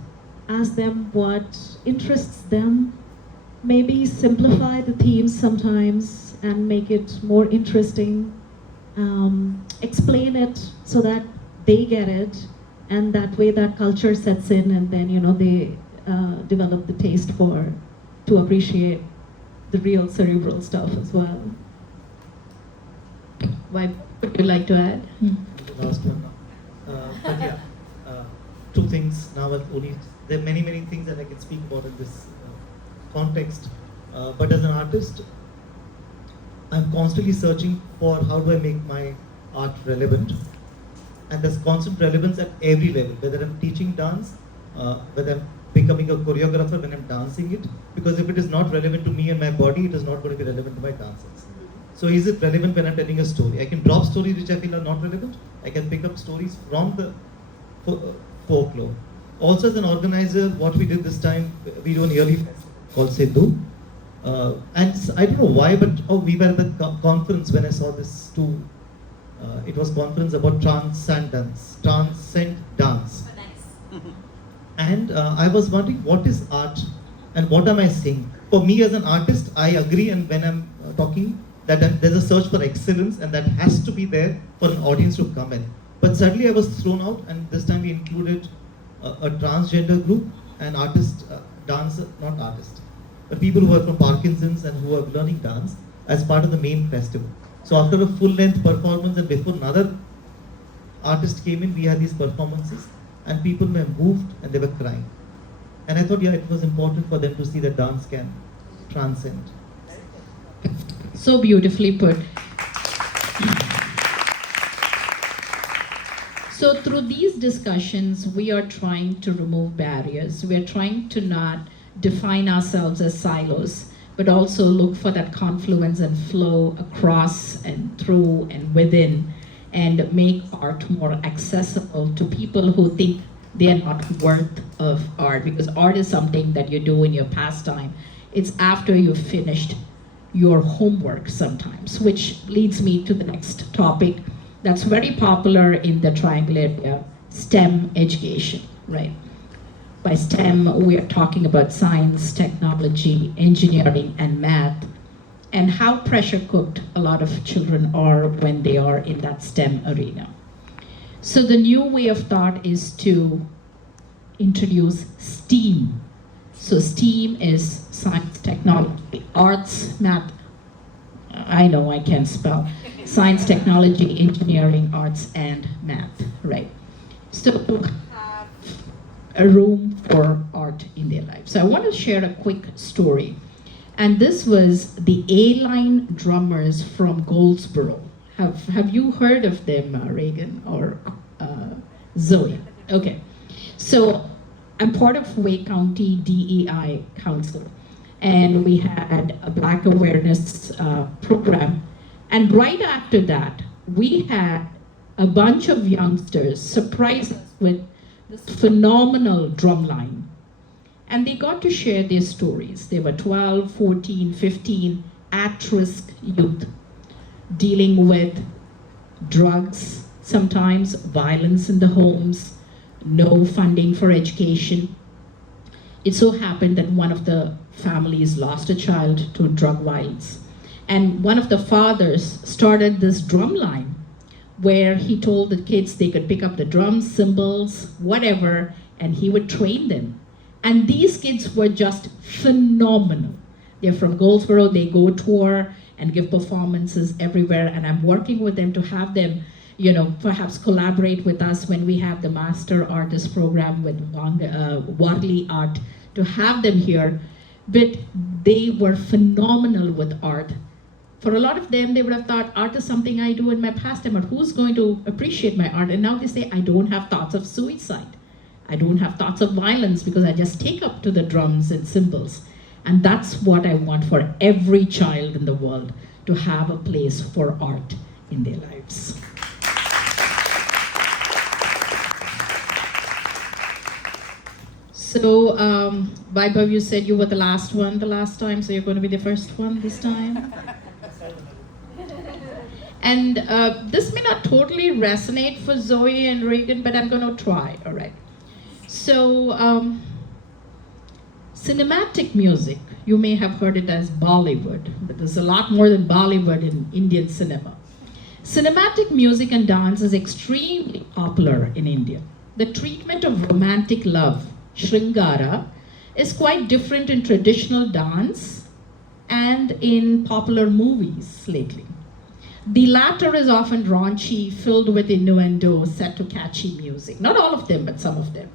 ask them what interests them, maybe simplify the themes sometimes and make it more interesting, explain it so that they get it, and that way that culture sets in, and then they develop the taste to appreciate the real cerebral stuff as well. Why would you like to add? The last one. But yeah, 2 things now. There are many things that I can speak about in this context. But as an artist, I'm constantly searching for how do I make my art relevant. And there's constant relevance at every level, whether I'm teaching dance, whether I'm becoming a choreographer when I'm dancing it. Because if it is not relevant to me and my body, it is not going to be relevant to my dancers. So is it relevant when I'm telling a story? I can drop stories which I feel are not relevant. I can pick up stories from the folklore. Also, as an organizer, what we did this time, we do an yearly festival called Sidhu. And I don't know why, but we were at the conference when I saw this too. It was conference about transcend dance. And I was wondering, what is art and what am I saying? For me as an artist, I agree, and when I'm talking, that there's a search for excellence, and that has to be there for an audience to come in. But suddenly I was thrown out, and this time we included a transgender group, an artist, dancer, not artist, but people who are from Parkinson's and who are learning dance as part of the main festival. So after a full-length performance and before another artist came in, we had these performances, and people were moved and they were crying. And I thought, yeah, it was important for them to see that dance can transcend. So beautifully put. So through these discussions, we are trying to remove barriers. We are trying to not define ourselves as silos, but also look for that confluence and flow across and through and within, and make art more accessible to people who think they are not worth of art, because art is something that you do in your pastime. It's after you've finished your homework sometimes, which leads me to the next topic that's very popular in the triangle area, STEM education, right? By STEM, we are talking about science, technology, engineering, and math. and how pressure cooked a lot of children are when they are in that STEM arena. So the new way of thought is to introduce STEAM. So STEAM is science, technology, arts, math. I know I can't spell. Science, technology, engineering, arts, and math, right? So to have a room for art in their life. So I want to share a quick story. And this was the A-line drummers from Goldsboro. Have you heard of them, Ragen or Zoe? Okay. So I'm part of Wake County DEI Council, and we had a Black Awareness program. And right after that, we had a bunch of youngsters surprise us with this phenomenal drumline. And they got to share their stories. They were 12, 14, 15 at-risk youth dealing with drugs, sometimes violence in the homes, no funding for education. It so happened that one of the families lost a child to drug violence. And one of the fathers started this drum line where he told the kids they could pick up the drums, cymbals, whatever, and he would train them. And these kids were just phenomenal. They're from Goldsboro, they go tour and give performances everywhere, and I'm working with them to have them, you know, perhaps collaborate with us when we have the Master Artist program with Warli Art, to have them here. But they were phenomenal with art. For a lot of them, they would have thought art is something I do in my pastime, or who's going to appreciate my art? And now they say, I don't have thoughts of suicide. I don't have thoughts of violence because I just take up to the drums and cymbals. And that's what I want for every child in the world, to have a place for art in their lives. So, Vaibhav, you said you were the last one the last time, so you're going to be the first one this time. And this may not totally resonate for Zoe and Ragen, but I'm going to try, all right? So, cinematic music, you may have heard it as Bollywood, but there's a lot more than Bollywood in Indian cinema. Cinematic music and dance is extremely popular in India. The treatment of romantic love, ShringAra, is quite different in traditional dance and in popular movies lately. The latter is often raunchy, filled with innuendo, set to catchy music. Not all of them, but some of them.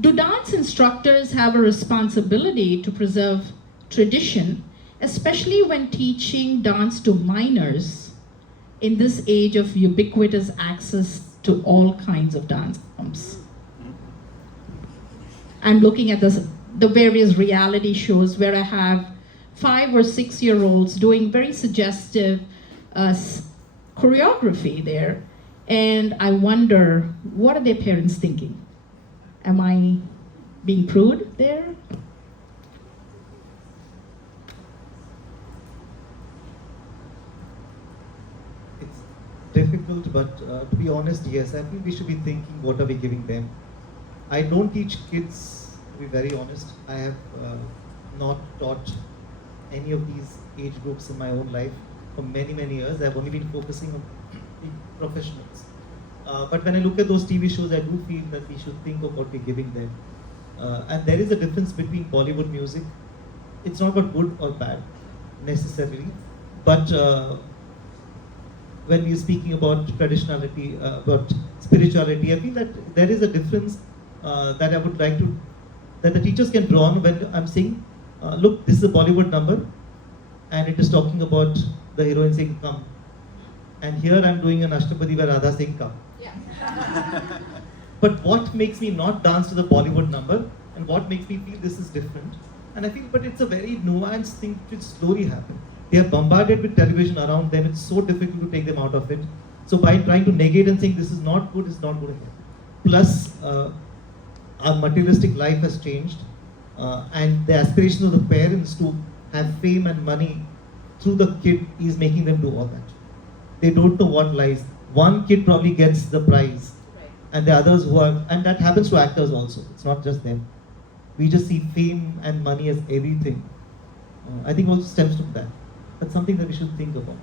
Do dance instructors have a responsibility to preserve tradition, especially when teaching dance to minors in this age of ubiquitous access to all kinds of dance forms? I'm looking at the various reality shows where I have 5 or 6 year olds doing very suggestive choreography there, and I wonder, what are their parents thinking? Am I being prude there? It's difficult, but to be honest, yes, I think we should be thinking, what are we giving them? I don't teach kids, to be very honest. I have not taught any of these age groups in my own life for many, many years. I've only been focusing on the professionals. But when I look at those TV shows, I do feel that we should think of what we're giving them. And there is a difference between Bollywood music. It's not about good or bad, necessarily. But when we're speaking about traditionality, about spirituality, I feel that there is a difference that I would like to, that the teachers can draw on when I'm saying, look, this is a Bollywood number, and it is talking about the heroine saying, come. And here I'm doing an Ashtapadi where Radha saying, come. Yeah. But what makes me not dance to the Bollywood number, and what makes me feel this is different? And I feel, but it's a very nuanced thing which slowly happen. They are bombarded with television around them, it's so difficult to take them out of it. So by trying to negate and saying this is not good, it's not good again. Plus, our materialistic life has changed, and the aspiration of the parents to have fame and money through the kid is making them do all that. They don't know what lies. One kid probably gets the prize, right, and the others who are, and that happens to actors also. It's not just them. We just see fame and money as everything. I think also stems from that. but something that we should think about.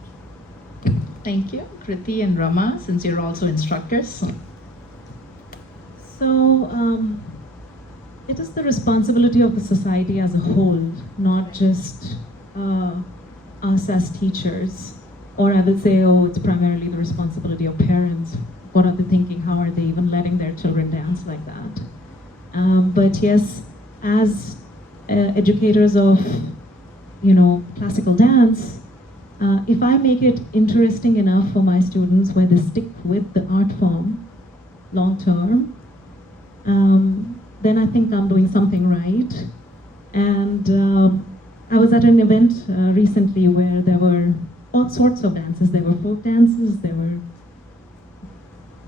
Thank you, Kriti and Rama, since you're also instructors. So, it is the responsibility of the society as a whole, not just us as teachers. Or I would say, oh, it's primarily the responsibility of parents. What are they thinking? How are they even letting their children dance like that? But yes, as educators of, classical dance, if I make it interesting enough for my students where they stick with the art form long term, then I think I'm doing something right. And I was at an event recently where there were all sorts of dances. There were folk dances, there were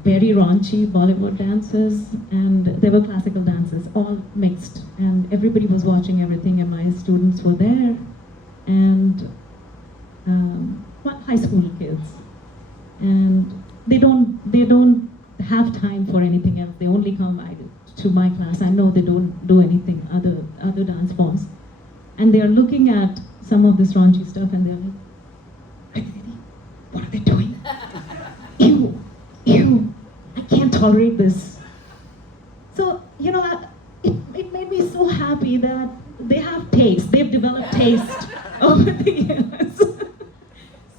very raunchy Bollywood dances, and there were classical dances, all mixed. And everybody was watching everything, and my students were there. And high school kids. And they don't have time for anything else. They only come to my class. I know they don't do anything other dance forms. And they are looking at some of this raunchy stuff, and they're like, what are they doing? Ew, I can't tolerate this. So, it made me so happy that they have taste. They've developed taste over the years.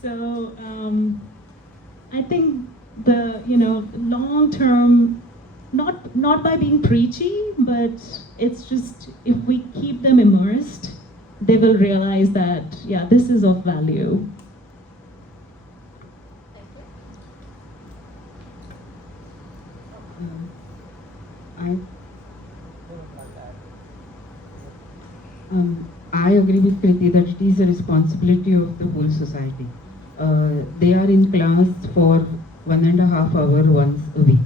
So, I think the, long term, not by being preachy, but it's just, if we keep them immersed, they will realize that, yeah, this is of value. I agree with Kriti that it is a responsibility of the whole society. They are in class for 1.5 hours once a week.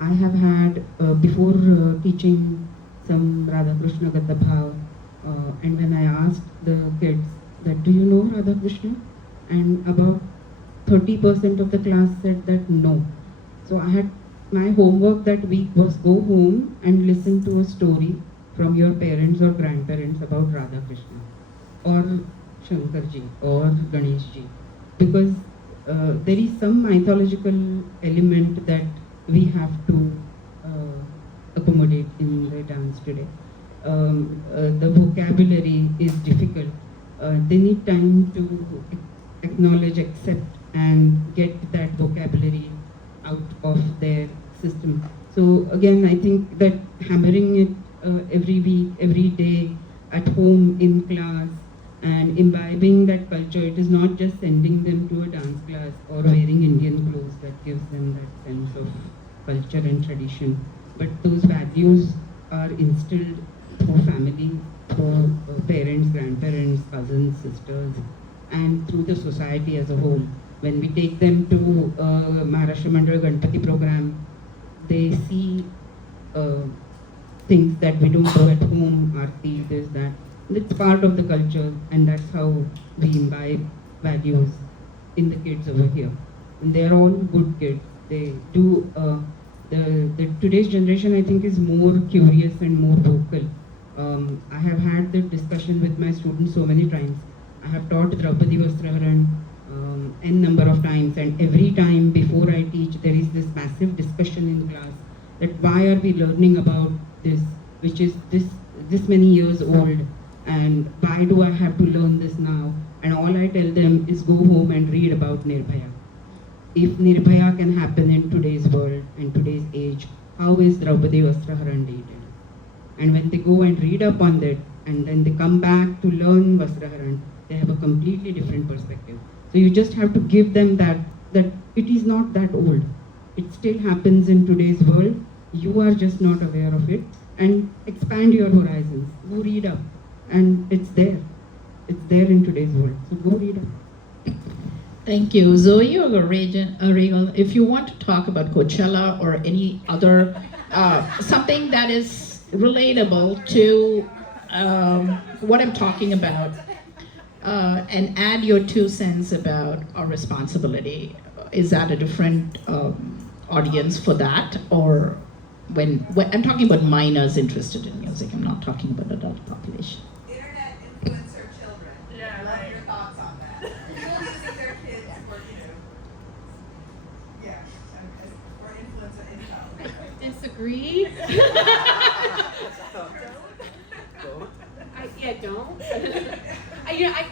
I have had, before teaching some Radha Krishna Gata Bhav, and when I asked the kids that, do you know Radha Krishna? And about 30% of the class said that no. So my homework that week was go home and listen to a story from your parents or grandparents about Radha Krishna or Shankarji or Ganeshji, because there is some mythological element that we have to accommodate in the dance today. The vocabulary is difficult. They need time to acknowledge, accept, and get that vocabulary out of their system. So again, I think that hammering it every week, every day, at home, in class, and imbibing that culture, it is not just sending them to a dance class or wearing Indian clothes that gives them that sense of culture and tradition, but those values are instilled through family, through parents, grandparents, cousins, sisters, and through the society as a whole. When we take them to Maharashtra Mandal Ganpati program, they see things that we don't do at home, Aarti, this, that. It's part of the culture, and that's how we imbibe values in the kids over here. And they're all good kids. They do, the today's generation, I think, is more curious and more vocal. I have had the discussion with my students so many times. I have taught Draupadi Vastraharan n number of times, and every time before I teach, there is this massive discussion in class that why are we learning about this, which is this many years old, and why do I have to learn this now? And all I tell them is go home and read about Nirbhaya. If Nirbhaya can happen in today's world and today's age, how is Draupadi Vastraharan dated? And when they go and read up on that, and then they come back to learn Vastraharan, they have a completely different perspective. So you just have to give them that it is not that old. It still happens in today's world. You are just not aware of it. And expand your horizons. Go read up. And it's there. It's there in today's world. So go read up. Thank you. Zoe or Ragen, if you want to talk about Coachella or any other, something that is relatable to what I'm talking about, and add your 2 cents about our responsibility. Is that a different audience for that? Or when I'm talking about minors interested in music, I'm not talking about adult population. Internet influencer children. Yeah, love your thoughts disagree. Don't.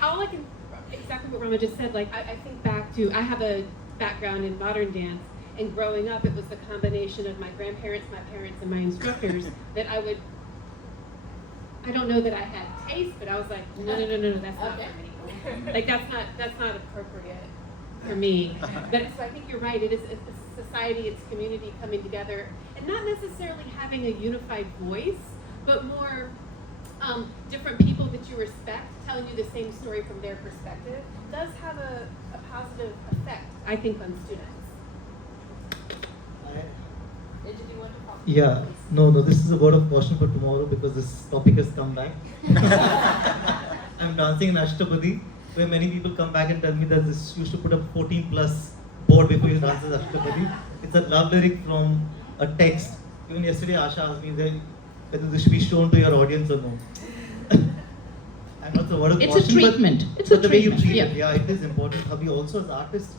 All I can, exactly what Ramaa just said, like, I think back to, I have a background in modern dance, and growing up, it was the combination of my grandparents, my parents, and my instructors that I don't know that I had taste, but I was like, no, that's not for me. Like, that's not appropriate for me. But so I think you're right, it's society, it's community coming together, and not necessarily having a unified voice, but more different people that you respect telling you the same story from their perspective does have a positive effect, I think, on students. Did you want to talk? Yeah, no, this is a word of caution for tomorrow because this topic has come back. I'm dancing in Ashtapadi, where many people come back and tell me that this you should put a 14 plus board before you dance as Ashtapadi. It's a love lyric from a text. Even yesterday Asha asked me whether this should be shown to your audience or no. I'm not the word of It's caution, a treatment. but, It's a the way you treatment. treat it, yeah, it is important. Hubby also as artists,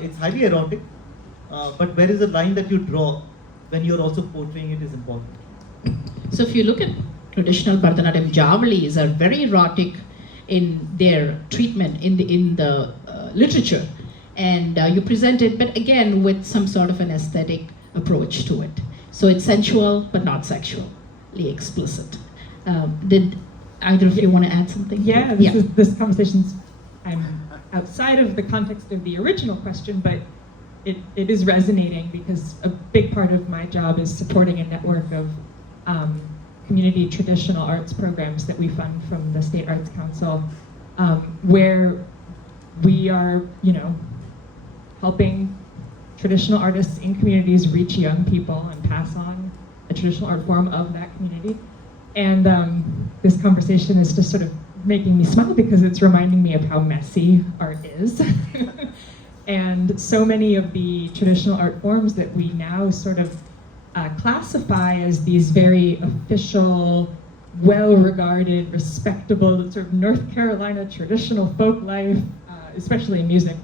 it's highly erotic, but where is the line that you draw when you're also portraying it is important. So if you look at traditional Bharatanatyam, Javalis are very erotic in their treatment in the literature, and you present it, but again with some sort of an aesthetic approach to it. So it's sensual but not sexually explicit. Did either of you want to add something? Yeah, this conversation's outside of the context of the original question, but it is resonating because a big part of my job is supporting a network of community traditional arts programs that we fund from the State Arts Council, where we are, helping traditional artists in communities reach young people and pass on a traditional art form of that community. And this conversation is just sort of making me smile because it's reminding me of how messy art is. And so many of the traditional art forms that we now sort of classify as these very official, well-regarded, respectable, sort of North Carolina traditional folk life, especially in music,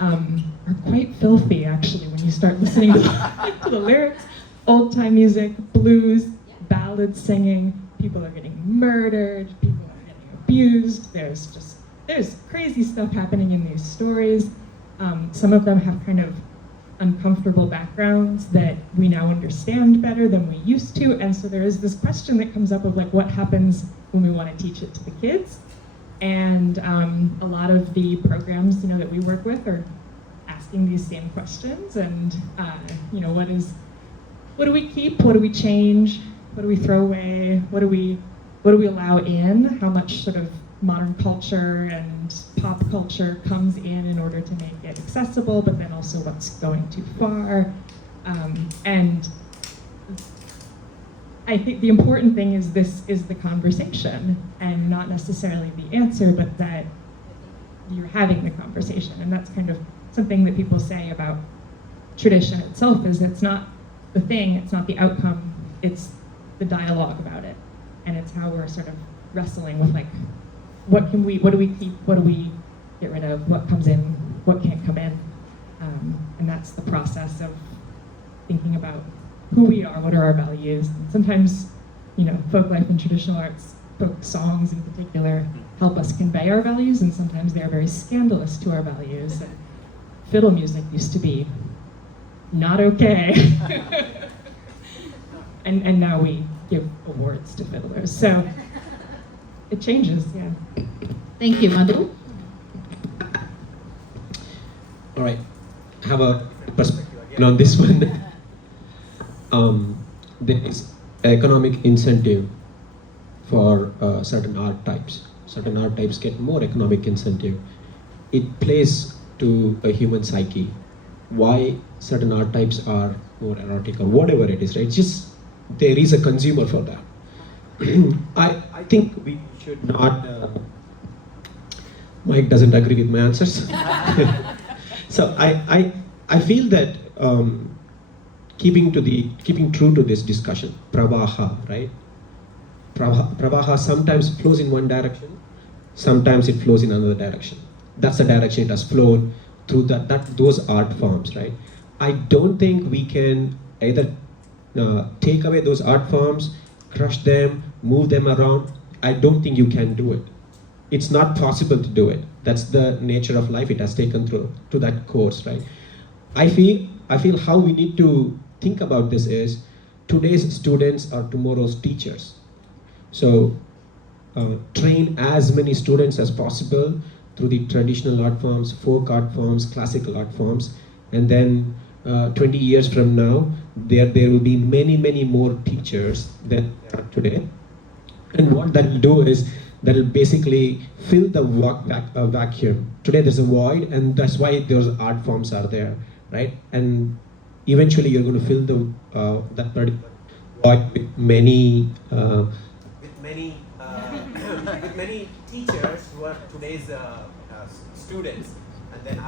are quite filthy, actually, when you start listening to the lyrics. Old-time music, blues, ballad singing, people are getting murdered, people are getting abused, there's crazy stuff happening in these stories. Some of them have kind of uncomfortable backgrounds that we now understand better than we used to, and so there is this question that comes up of like, what happens when we want to teach it to the kids? And a lot of the programs, that we work with are asking these same questions, and what do we keep? What do we change? What do we throw away? What do we allow in? How much sort of modern culture and pop culture comes in order to make it accessible, but then also what's going too far. And I think the important thing is this is the conversation and not necessarily the answer, but that you're having the conversation. And that's kind of something that people say about tradition itself, is it's not the thing, it's not the outcome, it's the dialogue about it. And it's how we're sort of wrestling with like, what do we keep, what do we get rid of, what comes in, what can't come in. And that's the process of thinking about who we are, what are our values. And sometimes, folk life and traditional arts, folk songs in particular, help us convey our values, and sometimes they're very scandalous to our values. And fiddle music used to be not okay. and now we give awards to fiddlers. So it changes, yeah. Thank you, Madhu. All right, I have a perspective again on this one. There is economic incentive for certain art types. Certain art types get more economic incentive. It plays to a human psyche. Why certain art types are more erotic or whatever it is, right? It's just there is a consumer for that. I think we should not. Mike doesn't agree with my answers. So I feel that keeping true to this discussion, Pravaha, right? Pravaha sometimes flows in one direction, sometimes it flows in another direction. That's the direction it has flown through those art forms, right? I don't think we can either take away those art forms, crush them, move them around. I don't think you can do it. It's not possible to do it. That's the nature of life. It has taken through to that course, right? I feel how we need to think about this is today's students are tomorrow's teachers. So train as many students as possible through the traditional art forms, folk art forms, classical art forms, and then 20 years from now, there will be many more teachers than there are today. And what that will do is that will basically fill the vacuum. Today there's a void, and that's why those art forms are there, right? And eventually you're going to fill the that particular void with many with many teachers who are today's students, and then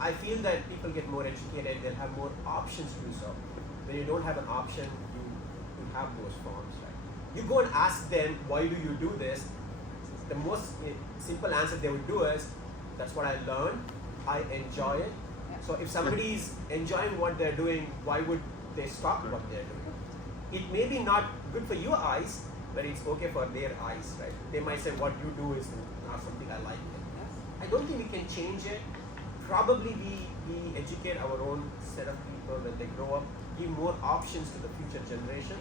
I feel that people get more educated, they'll have more options to do so. When you don't have an option, you have those forms, right? You go and ask them, why do you do this? The most simple answer they would do is, that's what I learned, I enjoy it. So if somebody is enjoying what they're doing, why would they stop what they're doing? It may be not good for your eyes, but it's okay for their eyes, right? They might say what you do is not something I like. I don't think we can change it. Probably we educate our own set of people when they grow up, give more options to the future generation,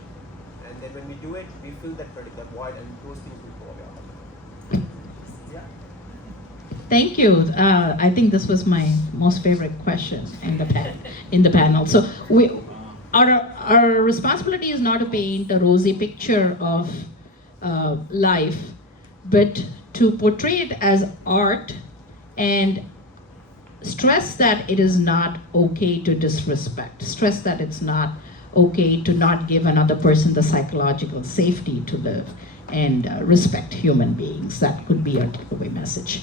and then when we do it, we fill that particular void, and those things will go away. Yeah. Thank you. I think this was my most favorite question in the panel. So our responsibility is not to paint a rosy picture of life, but to portray it as art and stress that it is not okay to disrespect, stress that it's not okay to not give another person the psychological safety to live and respect human beings. That could be our takeaway message.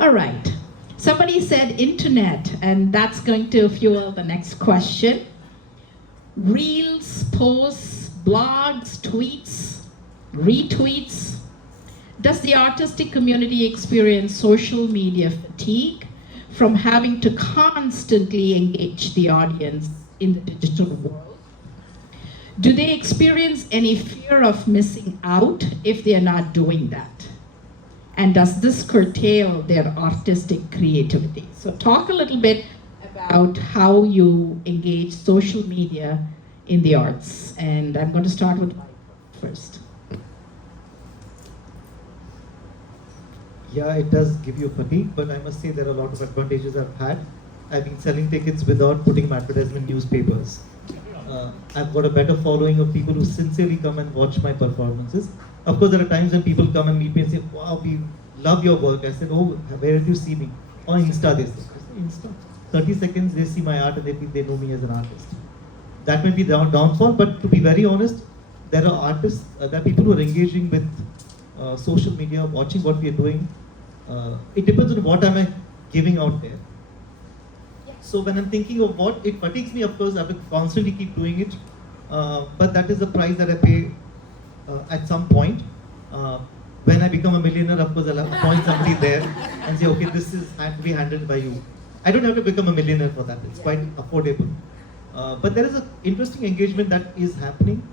All right, somebody said internet, and that's going to fuel the next question. Reels, posts, blogs, tweets, retweets. Does the artistic community experience social media fatigue from having to constantly engage the audience in the digital world? Do they experience any fear of missing out if they are not doing that? And does this curtail their artistic creativity? So talk a little bit about how you engage social media in the arts. And I'm going to start with Vaibhav first. Yeah, it does give you fatigue, but I must say there are a lot of advantages I've had. I've been selling tickets without putting my advertisement in newspapers. I've got a better following of people who sincerely come and watch my performances. Of course, there are times when people come and meet me and say, wow, we love your work. I said, oh, where did you see me? On Insta, they say. Insta. 30 seconds, they see my art and they feel they know me as an artist. That may be the downfall, but to be very honest, there are artists, there are people who are engaging with social media, watching what we are doing. It depends on what am I giving out there. So when I'm thinking of what, it fatigues me, of course, I will constantly keep doing it. But that is the price that I pay at some point. When I become a millionaire, of course, I'll appoint somebody there and say, okay, this is had to be handled by you. I don't have to become a millionaire for that. It's quite affordable. But there is an interesting engagement that is happening,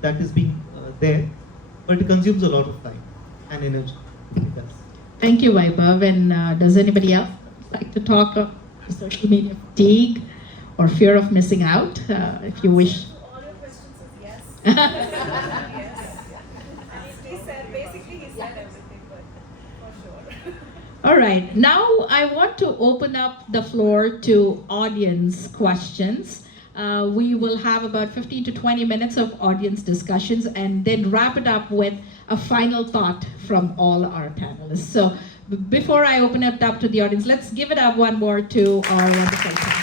that is being there, but it consumes a lot of time and energy. It does. Thank you, Vaibhav. And does anybody else like to talk about social media fatigue or fear of missing out, if you wish? All your questions is yes. Yes. He said, basically he said everything, but for sure. All right, now I want to open up the floor to audience questions. We will have about 15 to 20 minutes of audience discussions and then wrap it up with a final thought from all our panelists. So before I open it up to the audience, let's give it up one more to our wonderful panelists.